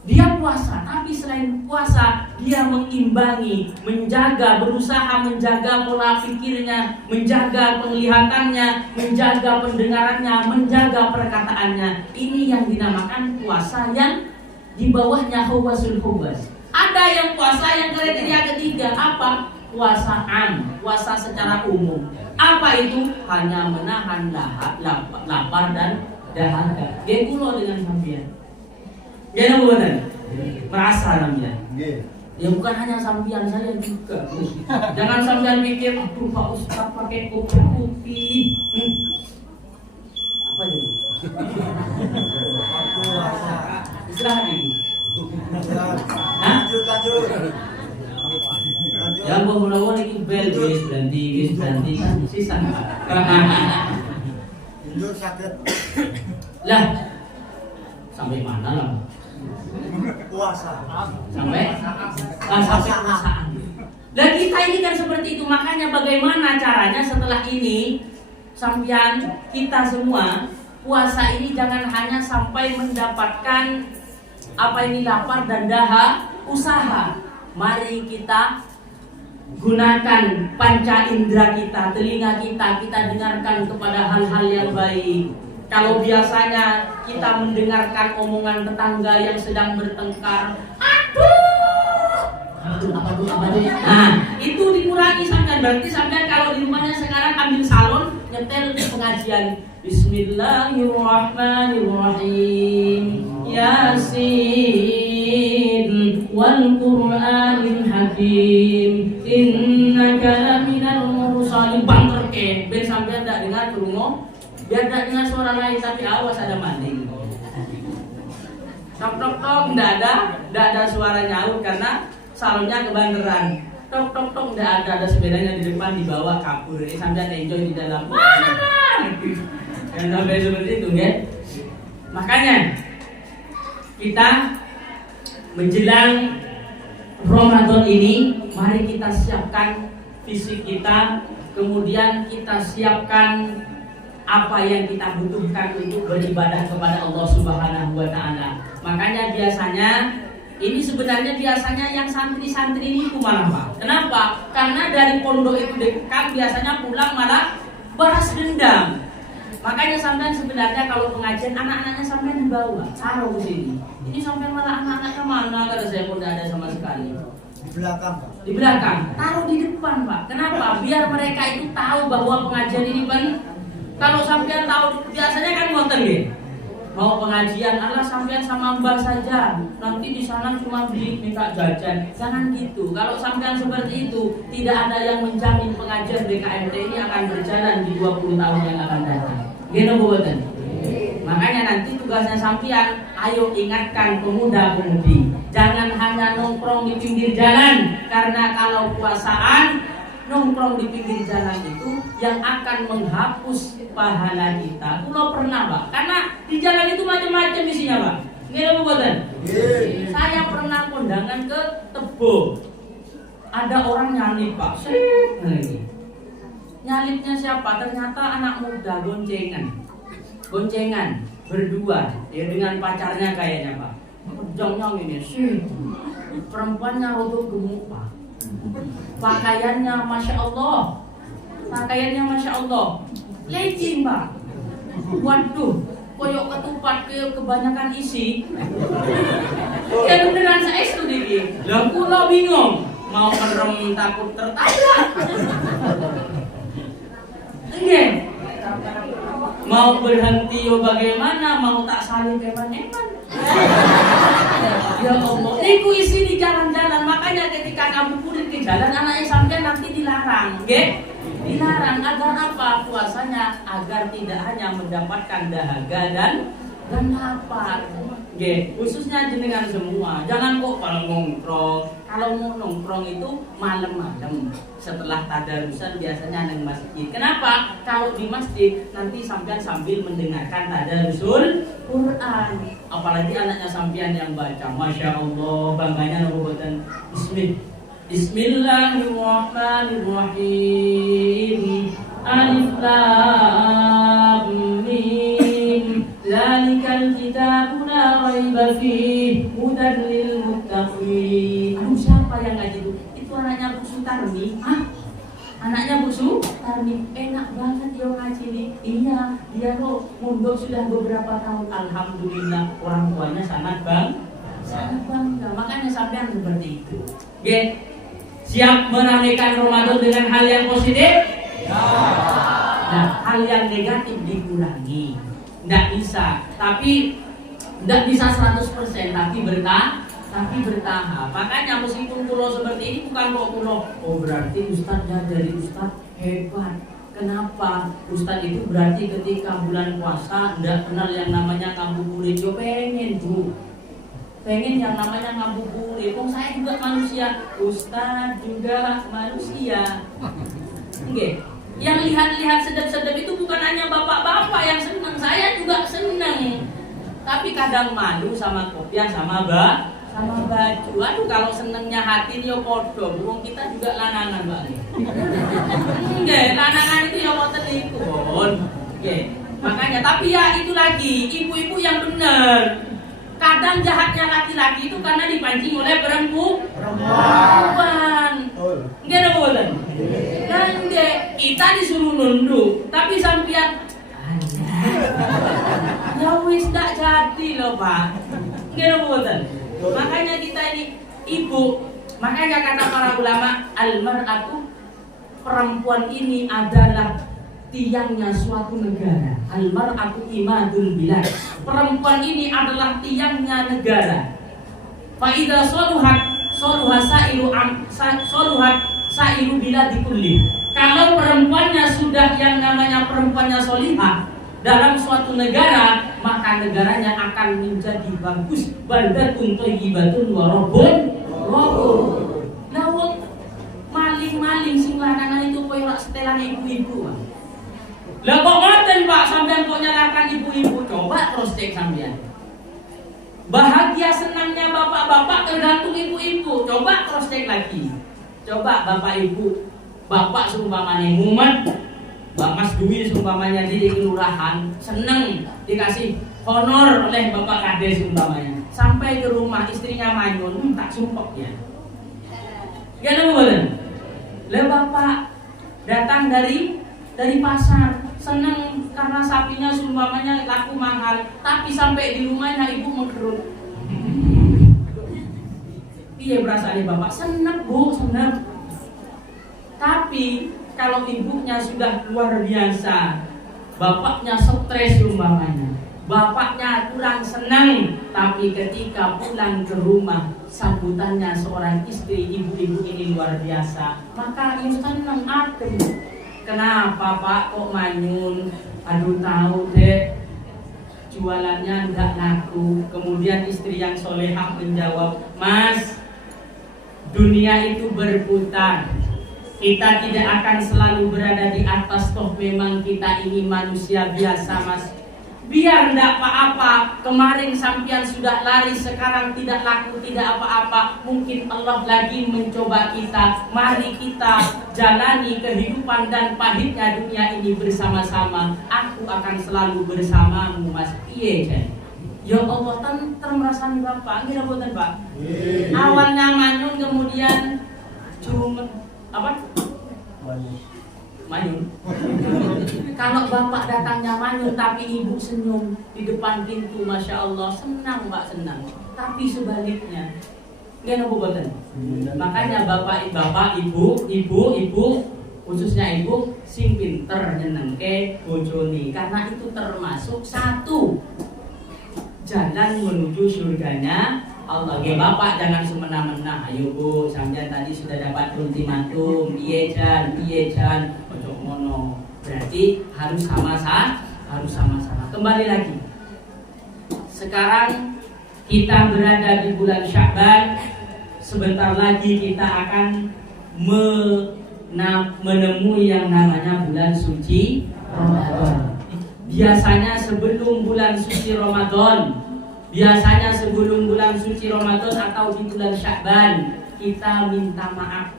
Dia puasa, tapi selain puasa dia mengimbangi, berusaha menjaga pola pikirnya, menjaga penglihatannya, menjaga pendengarannya, menjaga perkataannya. Ini yang dinamakan puasa yang di bawahnya khawasul khawas. Ada yang puasa yang kriteria ketiga, apa? Puasa am, puasa secara umum. Apa itu? Hanya menahan lapar dan dahaga. Gegulo dengan sampean. Jangan benar, merasa namanya. Ya bukan hanya sampean, saya juga. Jangan sampean mikir, aduh Pak Ustaz pakai kopi putih. Apa itu? Istirahat ini. Lanjut. Yang bangun-bangun itu bel, guys, berhenti, sisa. Tidur sakit. Lah, sampai mana lah? Puasa. Sampai puasaan. Dan kita ini kan seperti itu. Makanya bagaimana caranya setelah ini sampean kita semua puasa ini jangan hanya sampai mendapatkan lapar dan usaha. Mari kita gunakan panca indera kita, telinga kita dengarkan kepada hal-hal yang baik. Kalau biasanya kita mendengarkan omongan tetangga yang sedang bertengkar, itu dikurangi sampean. Berarti sampean kalau di rumahnya sekarang ambil salon, nyetel pengajian Bismillahirrahmanirrahim, Yasin wal Qur'anil Hakim, innaka laminal mursalin. Bangkerke ben sampean tak dengar krungu. Biar tak dengar suara lain, tapi awas ada maling. Tok, enggak ada suara nyaut karena salonnya kebanderan. Tok, enggak ada sepedanya di depan, di bawah kapur. Ini sampai enjoy di dalam. Yang sampai seperti itu ya. Makanya kita menjelang Ramadan ini, mari kita siapkan fisik kita, kemudian kita siapkan apa yang kita butuhkan untuk beribadah kepada Allah Subhanahu wa taala. Makanya biasanya yang santri-santri ini malah Pak. Kenapa? Karena dari pondok itu dekat, biasanya pulang malah balas dendam. Makanya sampean sebenarnya kalau pengajian anak-anaknya sampean dibawa, taruh ke sini. Ini sampean malah anak-anaknya mana? Kalau saya pun tidak ada sama sekali. Di belakang, Pak. Di belakang, taruh di depan Pak. Kenapa? Biar mereka itu tahu bahwa pengajian ini kalau sampean tahu, biasanya kan ngoten nggih. Mau pengajian, Allah sampean sama mbah saja. Nanti di sana cuma minta jajan. Jangan gitu. Kalau sampean seperti itu, tidak ada yang menjamin pengajian BKMT ini akan berjalan di 20 tahun yang akan datang. Gitu boten. Makanya nanti tugasnya sampean, ayo ingatkan pemuda-pemudi, jangan hanya nongkrong di pinggir jalan, karena kalau puasaan nongkrong di pinggir jalan itu yang akan menghapus pahala kita. Kulo pernah Pak, karena di jalan itu macam-macam isinya Pak. Nggih boten? Saya pernah kondangan ke Tebo. Ada orang nyalip Pak. Nyalipnya siapa? Ternyata anak muda goncengan berdua ya dengan pacarnya kayaknya Pak. Jongnya ini sih. Perempuannya rodok gemuk Pak. Pakaiannya Masya Allah, lecin Pak. Waduh, koyok ketupat kebanyakan isi. Ya beneran saya studi. Lah kula bingung, mau merem takut tertabrak. Enggak. Mau berhenti yo bagaimana, mau tak saling eman-eman. Ya Allah, niku isi di jalan-jalan. Makanya ketika kamu pulang ke jalan, anaknya sampai nanti dilarang, nggih? Dilarang agar apa? Puasanya agar tidak hanya mendapatkan dahaga dan lapar. Nggih, khususnya jenengan semua. Jangan kok kalau nongkrong. Kalau mau nongkrong itu malam-malam setelah tadarusan biasanya nang masjid. Kenapa? Kalau di masjid nanti sampean sambil mendengarkan tadarusul Quran. Apalagi anaknya sampean yang baca, Masya Allah, bangganya nubuatan. Bismillahirrahmanirrahim. Alif Lam Mim. Zalikal kitabu la raiba fihi hudan lil muttaqin. Siapa yang ngaji itu? Itu anaknya Bu Sutarmi. Anaknya Bu Sutarmi. Enak banget dia ngaji nih. Iya, dia loh mondok sudah beberapa tahun. Alhamdulillah, orang tuanya sangat bangga. Makanya sampean seperti itu. Oke. Siap meramaikan Ramadan dengan hal yang positif? Ya. Nah, hal yang negatif dikurangi. Nggak bisa, tapi nggak bisa 100%, tapi bertahap. Makanya meskipun pulau seperti ini bukan kok pulau, oh berarti ustadznya dari ustadz hebat. Kenapa? Ustadz itu berarti ketika bulan puasa nggak kenal yang namanya ngabuburit. Yo pengen yang namanya ngabuburit. Saya juga manusia, ustadz juga manusia. Oke. Yang lihat-lihat sedap-sedap itu bukan hanya bapak-bapak yang senang, saya juga senang. Tapi kadang malu sama kopiah sama baju. Aduh, kalau senengnya hati dia podo, wong kita juga lanangan Mbak. Nggih, lanangan itu ya wonten niku, Bon. Nggih. Makanya tapi ya itu lagi, ibu-ibu yang benar. Kadang jahatnya laki-laki itu karena dipancing oleh perempuan. Nggih ada boten? Kan kita disuruh nunduk, tapi sampean ya wis tak jadi loh Pak. Nggih ada boten? Makanya kita ini ibu, makanya kata para ulama, al-mar'atu, perempuan ini adalah tiangnya suatu negara. Al-mar'atu imadul bilad. Perempuan ini adalah tiangnya negara. Fa idza saluha sa'iru biladi kulli. Kalau perempuannya sudah yang namanya perempuannya solihah dalam suatu negara, maka negaranya akan menjadi bagus. Baldatun thayyibatun wa rabbun ghafur. Lah wong maling-maling sing lanangan itu koyo rak setelan ibu-ibu. Lah kok ngoten Pak sampean kok nyalahkan ibu-ibu? Coba cross check sampean. Bahagia senangnya bapak-bapak tergantung ibu-ibu. Coba cross check lagi. Coba bapak ibu, bapak seumpamanya mumet, Mbak Mas Dwi seumpamanya di kelurahan seneng dikasih honor oleh Bapak Kades seumpamanya. Sampai ke rumah istrinya manyun, tak sumpek ya. Gimana boleh? Lah bapak datang dari pasar, seneng karena sapinya seumpamanya laku mahal, tapi sampai di rumahnya ibu mengkerut. Iya berasa nih bapak seneng bu, seneng. Tapi kalau ibunya sudah luar biasa, bapaknya stres umpamanya, bapaknya kurang senang, tapi ketika pulang ke rumah sambutannya seorang istri ibu-ibu ini luar biasa, maka ia senang adem. Kenapa Pak kok manyun? Aduh tahu deh, jualannya enggak laku. Kemudian istri yang solehah menjawab, Mas, dunia itu berputar. Kita tidak akan selalu berada di atas, toh memang kita ini manusia biasa Mas. Biar enggak apa-apa, kemarin sampean sudah lari, sekarang tidak laku, tidak apa-apa. Mungkin Allah lagi mencoba kita. Mari kita jalani kehidupan dan pahitnya dunia ini bersama-sama. Aku akan selalu bersamamu Mas. Iya kan? Ya Allah, termerasani Bapak, ngira boten Pak. Awalnya manyun, kemudian cuma apa? Manyun. Kalau bapak datangnya manyun tapi ibu senyum di depan pintu, masya Allah, senang Pak, senang. Tapi sebaliknya, nggak nopo boten. Makanya bapak, ibu, khususnya ibu, sing pinter nyenengke bojone, karena itu termasuk satu jalan menuju surganya Allah. Ya bapak jangan semena-mena. Ayo bu, sampean tadi sudah dapat ultimatum, iya jan, ojo ngono. Berarti harus sama-sama. Kembali lagi. Sekarang kita berada di bulan Sya'ban. Sebentar lagi kita akan menemui yang namanya bulan suci Ramadan. Biasanya sebelum bulan suci Ramadan, atau di bulan Sya'ban, kita minta maaf.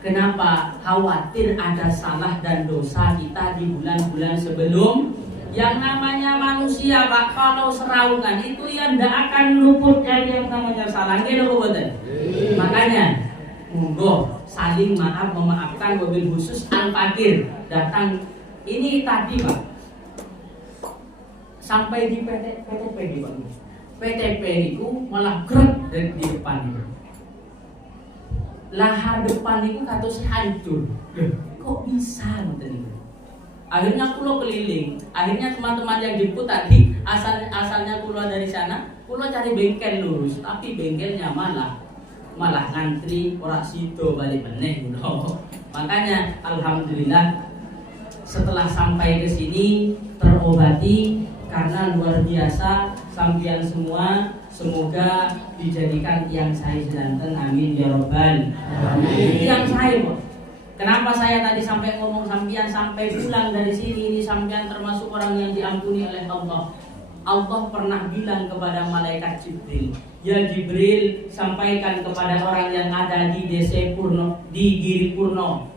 Kenapa? Khawatir ada salah dan dosa kita di bulan-bulan sebelum. Yang namanya manusia Pak, kalau seraungan itu ya tidak akan luput dari yang namanya salah. Makanya monggo saling maaf memaafkan, wabil khusus al-fakir datang. Ini tadi Pak, sampai di PTP Pak. PTP itu malah gerak dari di depan itu. Lahar depan itu katanya hancur. Kok bisa gitu? Akhirnya kulo keliling. Akhirnya teman-teman yang jemput tadi asalnya kulo dari sana, kulo cari bengkel lurus, tapi bengkelnya malah ngantri ora sido balik meneh kulo. Makanya alhamdulillah setelah sampai ke sini terobati, karena luar biasa sampean semua, semoga dijadikan tiang saya sedanten, amin ya robbal alamin. Tiang saya kok. Kenapa saya tadi sampai ngomong sampean sampai pulang dari sini, ini sampean termasuk orang yang diampuni oleh Allah. Allah pernah bilang kepada malaikat Jibril, ya Jibril, sampaikan kepada orang yang ada di desa Purno, di Giri Purno,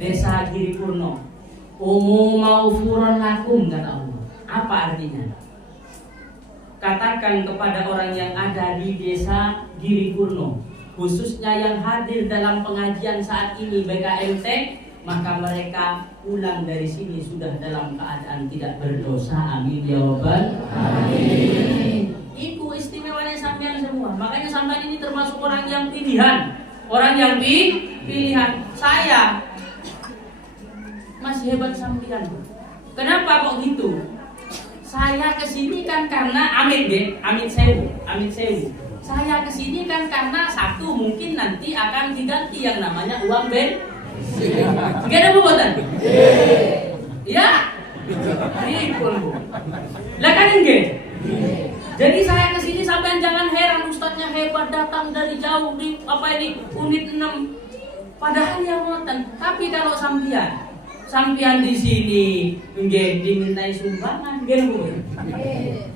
desa Giri Purno, maufuran lakum, kata Allah. Apa artinya? Katakan kepada orang yang ada di desa Giri Purno, khususnya yang hadir dalam pengajian saat ini BKMT, maka mereka pulang dari sini sudah dalam keadaan tidak berdosa. Amin ya robbal alamin. Itu istimewanya sampean semua. Makanya sampean ini termasuk orang yang pilihan. Saya masih hebat sampean. Kenapa kok gitu? Saya kesini kan karena amit sewu. Saya kesini kan karena satu, mungkin nanti akan diganti yang namanya uang bensin. Gak ada bobotan? Ya? Ripun bu. Lah kan enggak? Jadi saya kesini sampean jangan heran, ustadznya hebat datang dari jauh di unit 6. Padahal yang ngoten. Tapi kalau sampean sampean di sini nggih dimintai sumbangan nggih Bu.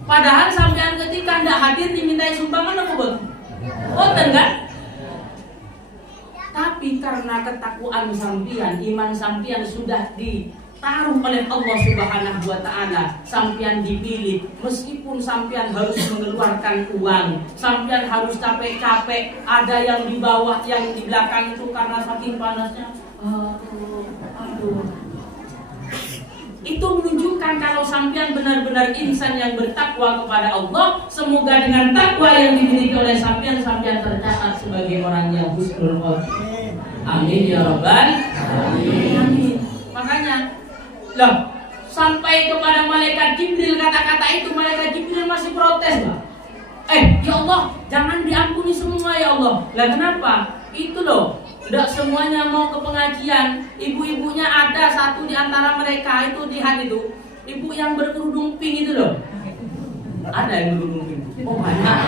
Padahal sampean ketika ndak hadir dimintai sumbangan apa Bu? Boten kan? Tapi karena ketakwaan sampean, iman sampean sudah ditaruh oleh Allah Subhanahu wa taala, sampean dipilih meskipun sampean harus mengeluarkan uang, sampean harus capek-capek, ada yang di bawah, yang di belakang itu karena saking panasnya. Aduh. Itu menunjukkan kalau sampean benar-benar insan yang bertakwa kepada Allah. Semoga dengan takwa yang dimiliki oleh sampean tercatat sebagai orang yang husnul khotimah. Amin ya rabbal alamin. Makanya loh, sampai kepada malaikat Jibril kata-kata itu, malaikat Jibril masih protes, Pak. Ya Allah, jangan diampuni semua ya Allah. Lah kenapa? Itu loh, tidak semuanya mau ke pengajian. Ibu-ibunya ada satu di antara mereka itu, lihat itu, ibu yang berkerudung pink itu loh. Ada yang berkerudung pink. Oh banyak.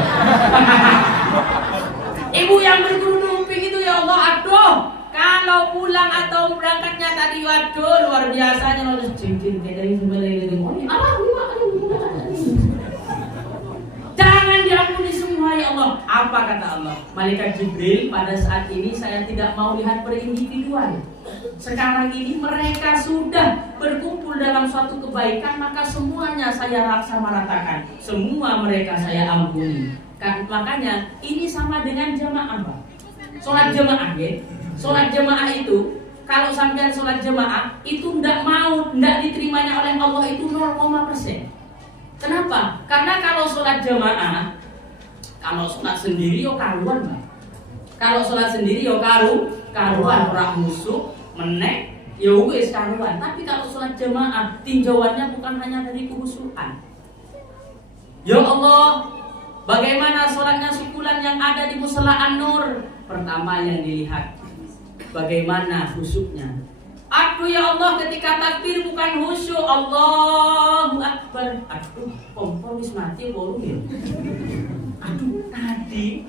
Ibu yang berkerudung pink itu ya Allah, aduh. Kalau pulang atau berangkatnya tadi, waduh luar biasanya loh, cincin dari sebenarnya ini. Jangan diampuni semua ya Allah. Apa kata Allah? Malaikat Jibril, pada saat ini saya tidak mau lihat berindividual. Sekarang ini mereka sudah berkumpul dalam suatu kebaikan, maka semuanya saya ratakan. Semua mereka saya ampuni. Makanya ini sama dengan jamaah, Pak. Sholat jamaah ya. Sholat jamaah itu, kalau sampean sholat jamaah itu tidak diterimanya oleh Allah itu 0,%. Kenapa? Karena kalau sholat jamaah, kalau sholat sendiri yo karuan, Pak. Kalau sholat sendiri yo karuan, orang musuh menek yo wis karuan. Tapi kalau sholat jamaah, tinjauannya bukan hanya dari kehusuan. Ya Allah, bagaimana sholatnya sukulan yang ada di Mushola An-Nur? Pertama yang dilihat, bagaimana khusyuknya. Aduh ya Allah, ketika takbir bukan khusyuk. Allahu Akbar. Aduh, kompor wis mati bolong ya. Aduh, tadi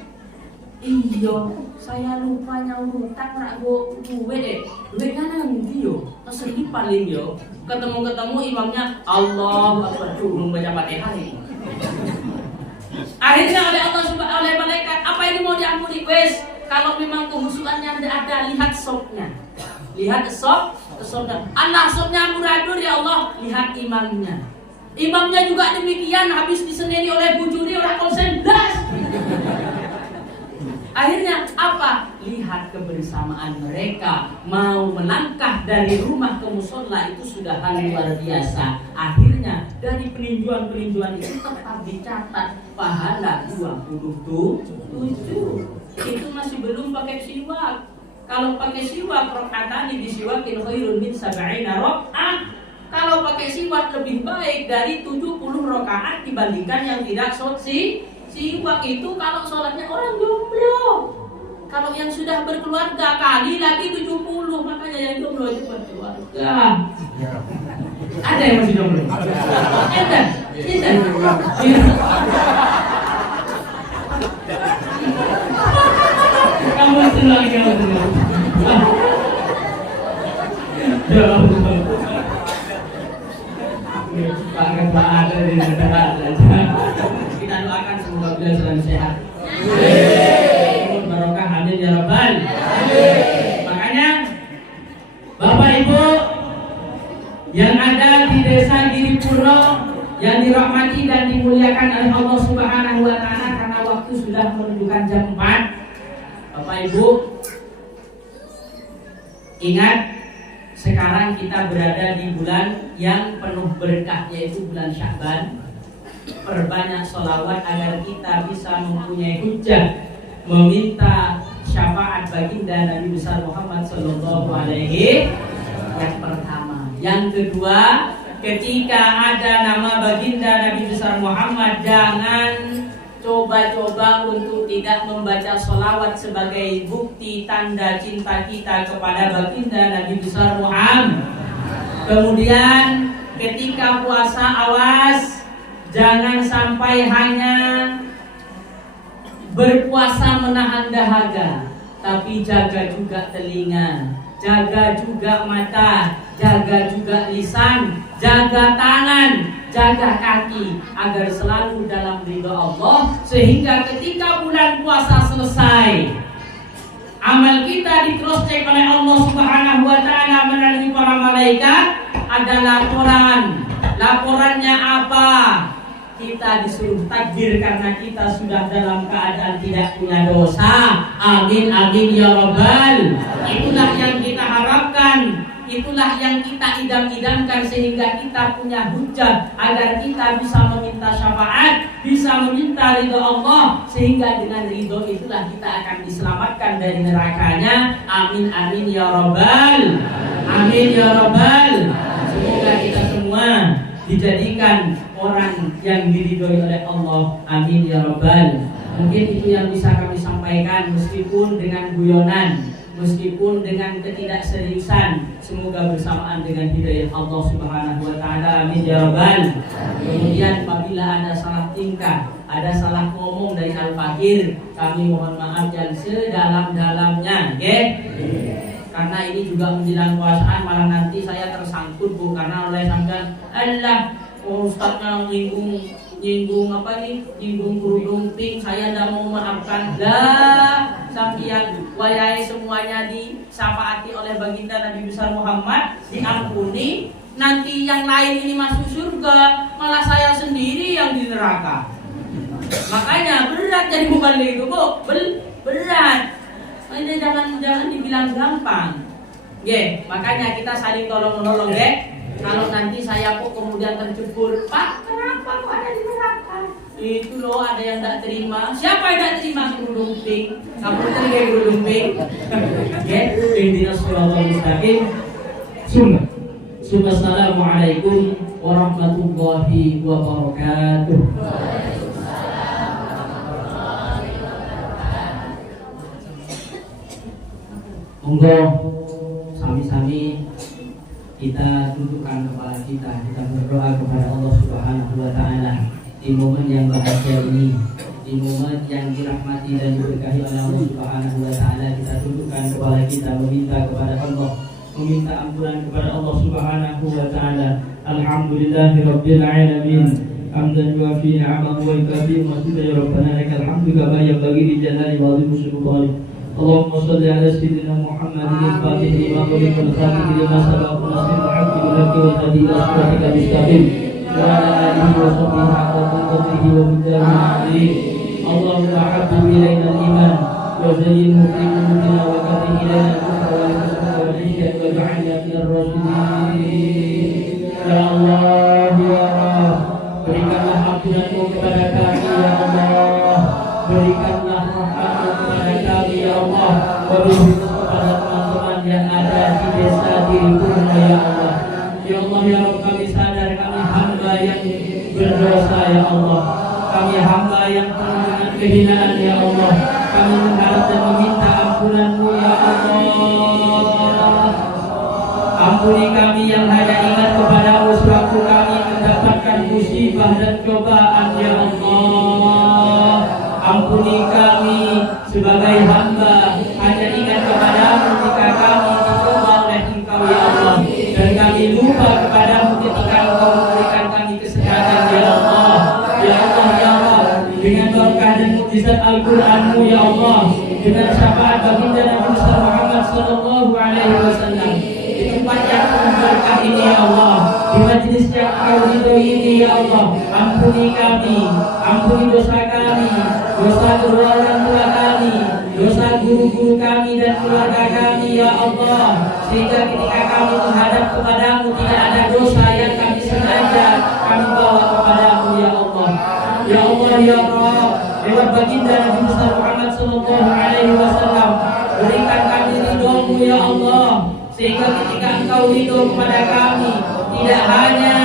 iya, saya lupa nyaurutan rak duwe kan ndi yo. Kesini paling yo. Ketemu imamnya Allahu Akbar, belum baca Fatihah ini. Akhirnya oleh malaikat, apa ini mau diampuni? Wes, kalau memang kehusuannya tidak ada, lihat sopnya. Lihat sopnya. Allah sopnya amburadul ya Allah. Lihat imamnya. Imamnya juga demikian, habis diseneni oleh bujuri orang konsen das. Akhirnya apa? Lihat kebersamaan mereka. Mau melangkah dari rumah ke musola itu sudah hal luar biasa. Akhirnya dari peninjauan itu tetap dicatat pahala 27. Itu masih belum pakai siwak. Kalau pakai siwak, rakaatani disiwakin khairun min 70 rakaat. Kalau pakai siwak lebih baik dari 70 rakaat dibandingkan yang tidak siwak. Itu kalau sholatnya orang jomblo. Kalau yang sudah berkeluarga kali lagi 70. Makanya yang jomblo itu berkeluarga. Ada yang masih jomblo? Ada. Kamu tenang. Pak ada di negara saja. Kita doakan semoga beliau selalu sehat. Amin. Barokah, amin ya rabbal. Amin. Makanya Bapak Ibu yang ada di desa Giripuro yang dirahmati dan dimuliakan oleh Allah Subhanahu wa taala, karena waktu sudah menunjukkan jam 4. Bapak Ibu, ingat sekarang kita berada di bulan yang penuh berkah, yaitu bulan Sya'ban. Perbanyak sholawat agar kita bisa mempunyai hujjah meminta syafaat baginda Nabi besar Muhammad sallallahu alaihi wasallam. Yang pertama. Yang kedua, ketika ada nama baginda Nabi besar Muhammad, jangan coba-coba untuk tidak membaca sholawat sebagai bukti tanda cinta kita kepada baginda Nabi besar Muhammad. Kemudian ketika puasa, awas, jangan sampai hanya berpuasa menahan dahaga, tapi jaga juga telinga. jaga juga mata, jaga juga lisan, jaga tangan, jaga kaki agar selalu dalam ridha Allah, sehingga ketika bulan puasa selesai amal kita di cross check oleh Allah Subhanahu wa taala melalui para malaikat, ada laporan. Laporannya apa? Kita disuruh takbir karena kita sudah dalam keadaan tidak punya dosa. Amin amin ya rabbal. Itulah yang kita harapkan, itulah yang kita idam-idamkan, sehingga kita punya hujjah agar kita bisa meminta syafaat, bisa meminta ridho Allah, sehingga dengan ridho itulah kita akan diselamatkan dari nerakanya. Amin amin ya rabbal. Amin ya rabbal. Semoga kita semua dijadikan orang yang diridhoi oleh Allah. Amin ya rabbal. Mungkin itu yang bisa kami sampaikan, meskipun dengan guyonan, meskipun dengan ketidakseriusan, semoga bersamaan dengan hidayah Allah Subhanahu wa taala. Amin ya rabbal. Kemudian apabila ada salah tingkah, ada salah ngomong dari Al-Fakir, kami mohon maaf yang sedalam-dalamnya, nggih. Karena ini juga menjelang puasaan, malah nanti saya tersangkut Bu, karena oleh sampean Allah ustaznya nyinggung apa nih, nyinggung kerudung pink, saya tidak mau memaafkan lah. Sampian wayai semuanya disafaati oleh baginda Nabi besar Muhammad, diampuni. Nanti yang lain ini masuk surga, malah saya sendiri yang di neraka. Makanya berat jadi mubalik itu Bu, berat. Ini jangan dibilang gampang. Nggih, makanya kita saling tolong-menolong, nggih. Kalau nanti saya kok kemudian tercebur, Pak, kenapa kok ada di neraka? Itu loh, ada yang tidak terima. Siapa yang tidak terima kerudung pink? Kamu terima kerudung pink? Nggih, intinya shiratal mustaqim. Assalamualaikum warahmatullahi wabarakatuh. Monggo sami-sami kita dudukkan kepala kita berdoa kepada Allah Subhanahu wa taala di momen yang bahagia ini, di momen yang dirahmati dan diberkahi oleh Allah Subhanahu wa taala. Kita dudukkan kepala kita meminta kepada Allah, meminta ampunan kepada Allah Subhanahu wa taala. Alhamdulillahirabbil alamin. Hamdan yuafi ni'amahu wa yukafi mazidah ya rabbana lakal hamdu kama yanbaghi li jalali wa 'azimi sultanik. اللهم صل على سيدنا محمد الفاتح لما أغلق والخاتم لما سبق ناصر الحق بالحق والهادي إلى صراطك المستقيم وعلى آله وصحبه حق قدره ومقداره العظيم. اللهم حبب إلينا الإيمان وزينه في قلوبنا وكره إلينا الكفر والفسوق والعصيان واجعلنا من الراشدين. Ya Allah, ya Rabb, berikanlah ampunanmu kepada kami, ya Allah. Berikanlah rahmatmu kepada kami, ya Allah. Wabillahi kepada teman-teman yang ada di desa Diripurna, ya Allah. Ya Allah, ya Rabb, kami sadar kami hamba yang berdosa, ya Allah. Kami hamba yang penuh dengan kehinaan, ya Allah. Kami mengharap dan meminta ampunanmu, ya Allah. Ampuni kami yang hanya ingat kepada-Mu sewaktu kami mendapatkan musibah dan cobaan, ya Allah. Ampuni kami sebagai hamba hanya ingat kepada-Mu ketika kami dicoba oleh Engkau, ya Allah. Dan kami lupa kepada-Mu ketika Engkau memberikan kami kesehatan, ya Allah. Ya Allah, ya Allah, dengan berkah dan mukjizat Al-Quran-Mu, ya Allah, dengan syafaat baginda Nabi besar Muhammad sallallahu alaihi wasallam, di tempat yang berkah ini, ya Allah, di majlis yang Kau ridhoi ini, ya Allah. Ampuni kami, ampuni dosa kami, dosa kedua orang tua kami, dosa guru-guru kami dan keluarga kami, ya Allah. Sehingga ketika kami menghadap kepada-Mu tidak ada dosa yang kami sengaja kami bawa kepada-Mu, ya Allah. Ya Allah, ya Rabb, lewat baginda Nabi besar Muhammad sallallahu alaihi wasallam, berikan kami ridho-Mu, ya Allah. Sehingga ketika Engkau ridho kepada kami, tidak hanya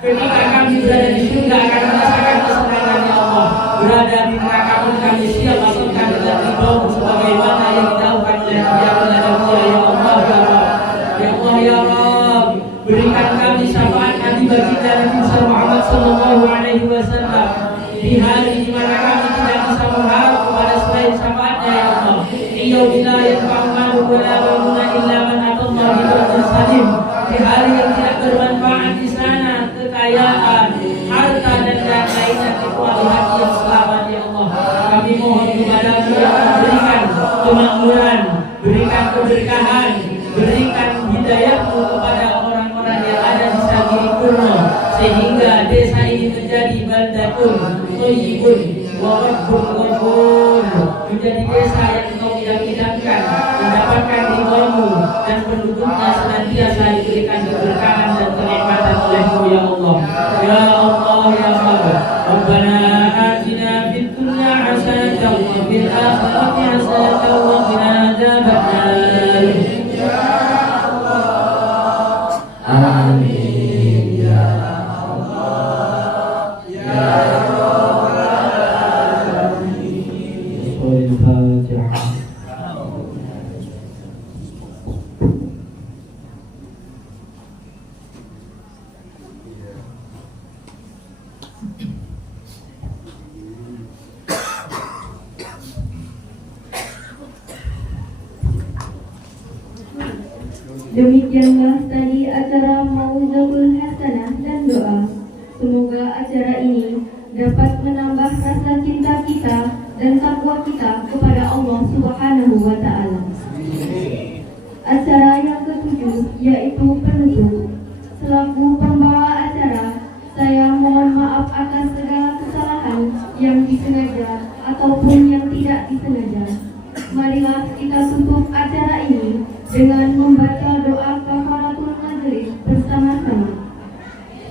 ketika kami berada di surga akan merasakan kesenangan, ya Allah. Berada di neraka pun kami siap masukkan dengan ridho-Mu sebagaimana yang didahulukan oleh Nabi Adam, ya Allah, ya Rabb. Ya Allah, ya Rabb, berikan kami syafaat Nabi baginda Nabi besar Muhammad sallallahu alaihi wasallam di hari di mana kami tidak bisa mengharap kepada selain syafaatnya, ya Allah. Iyau bila yanfa'u malu wa la banuna illa man di hari yang tidak bermanfaat di sana, kekayaan, harta dan lainnya kecuali hati yang selamat ya Allah. Kami mohon kepada-Mu ya Allah, berikan kemakmuran, berikan keberkahan, berikan hidayah-Mu kepada orang-orang yang ada di Sagiri Purno, sehingga desa ini menjadi baldatun thayyibun wa rabbun ghafur, menjadi desa yang Engkau idam-idamkan, mendapatkan ridha-Mu dan penduduknya senantiasa diberikan keberkahan dan kenikmatan oleh-Mu ya Allah. Ya Allah ya Rabb, Rabbana atina fid dunya hasanatan wa fil akhirati hasanatan wa qina adzabannar. Amin ya Allah ya Rabbal alamin. Al-Fatihah. Demikianlah tadi acara Mau'izatul Hasanah dan doa. Semoga acara ini dapat menambah rasa cinta kita dan takwa kita kepada Allah Subhanahu wa Ta'ala. Acara yang ketujuh yaitu penutup. Selaku pembawa acara, saya mohon maaf atas segala kesalahan yang disengaja ataupun yang tidak disengaja. Marilah kita tutup acara ini dengan membaca doa kafaratul majlis bersama-sama.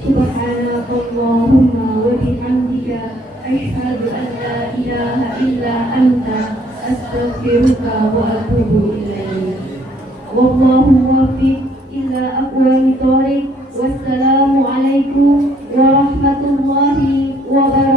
Subhanakallahumma wa bihamdika asyhadu an la ilaha illa anta astaghfiruka wa atubu ilaik. Wallahu muwaffiq ila aqwamit thoriq. Wassalamu alaikum warahmatullahi wabarakatuh.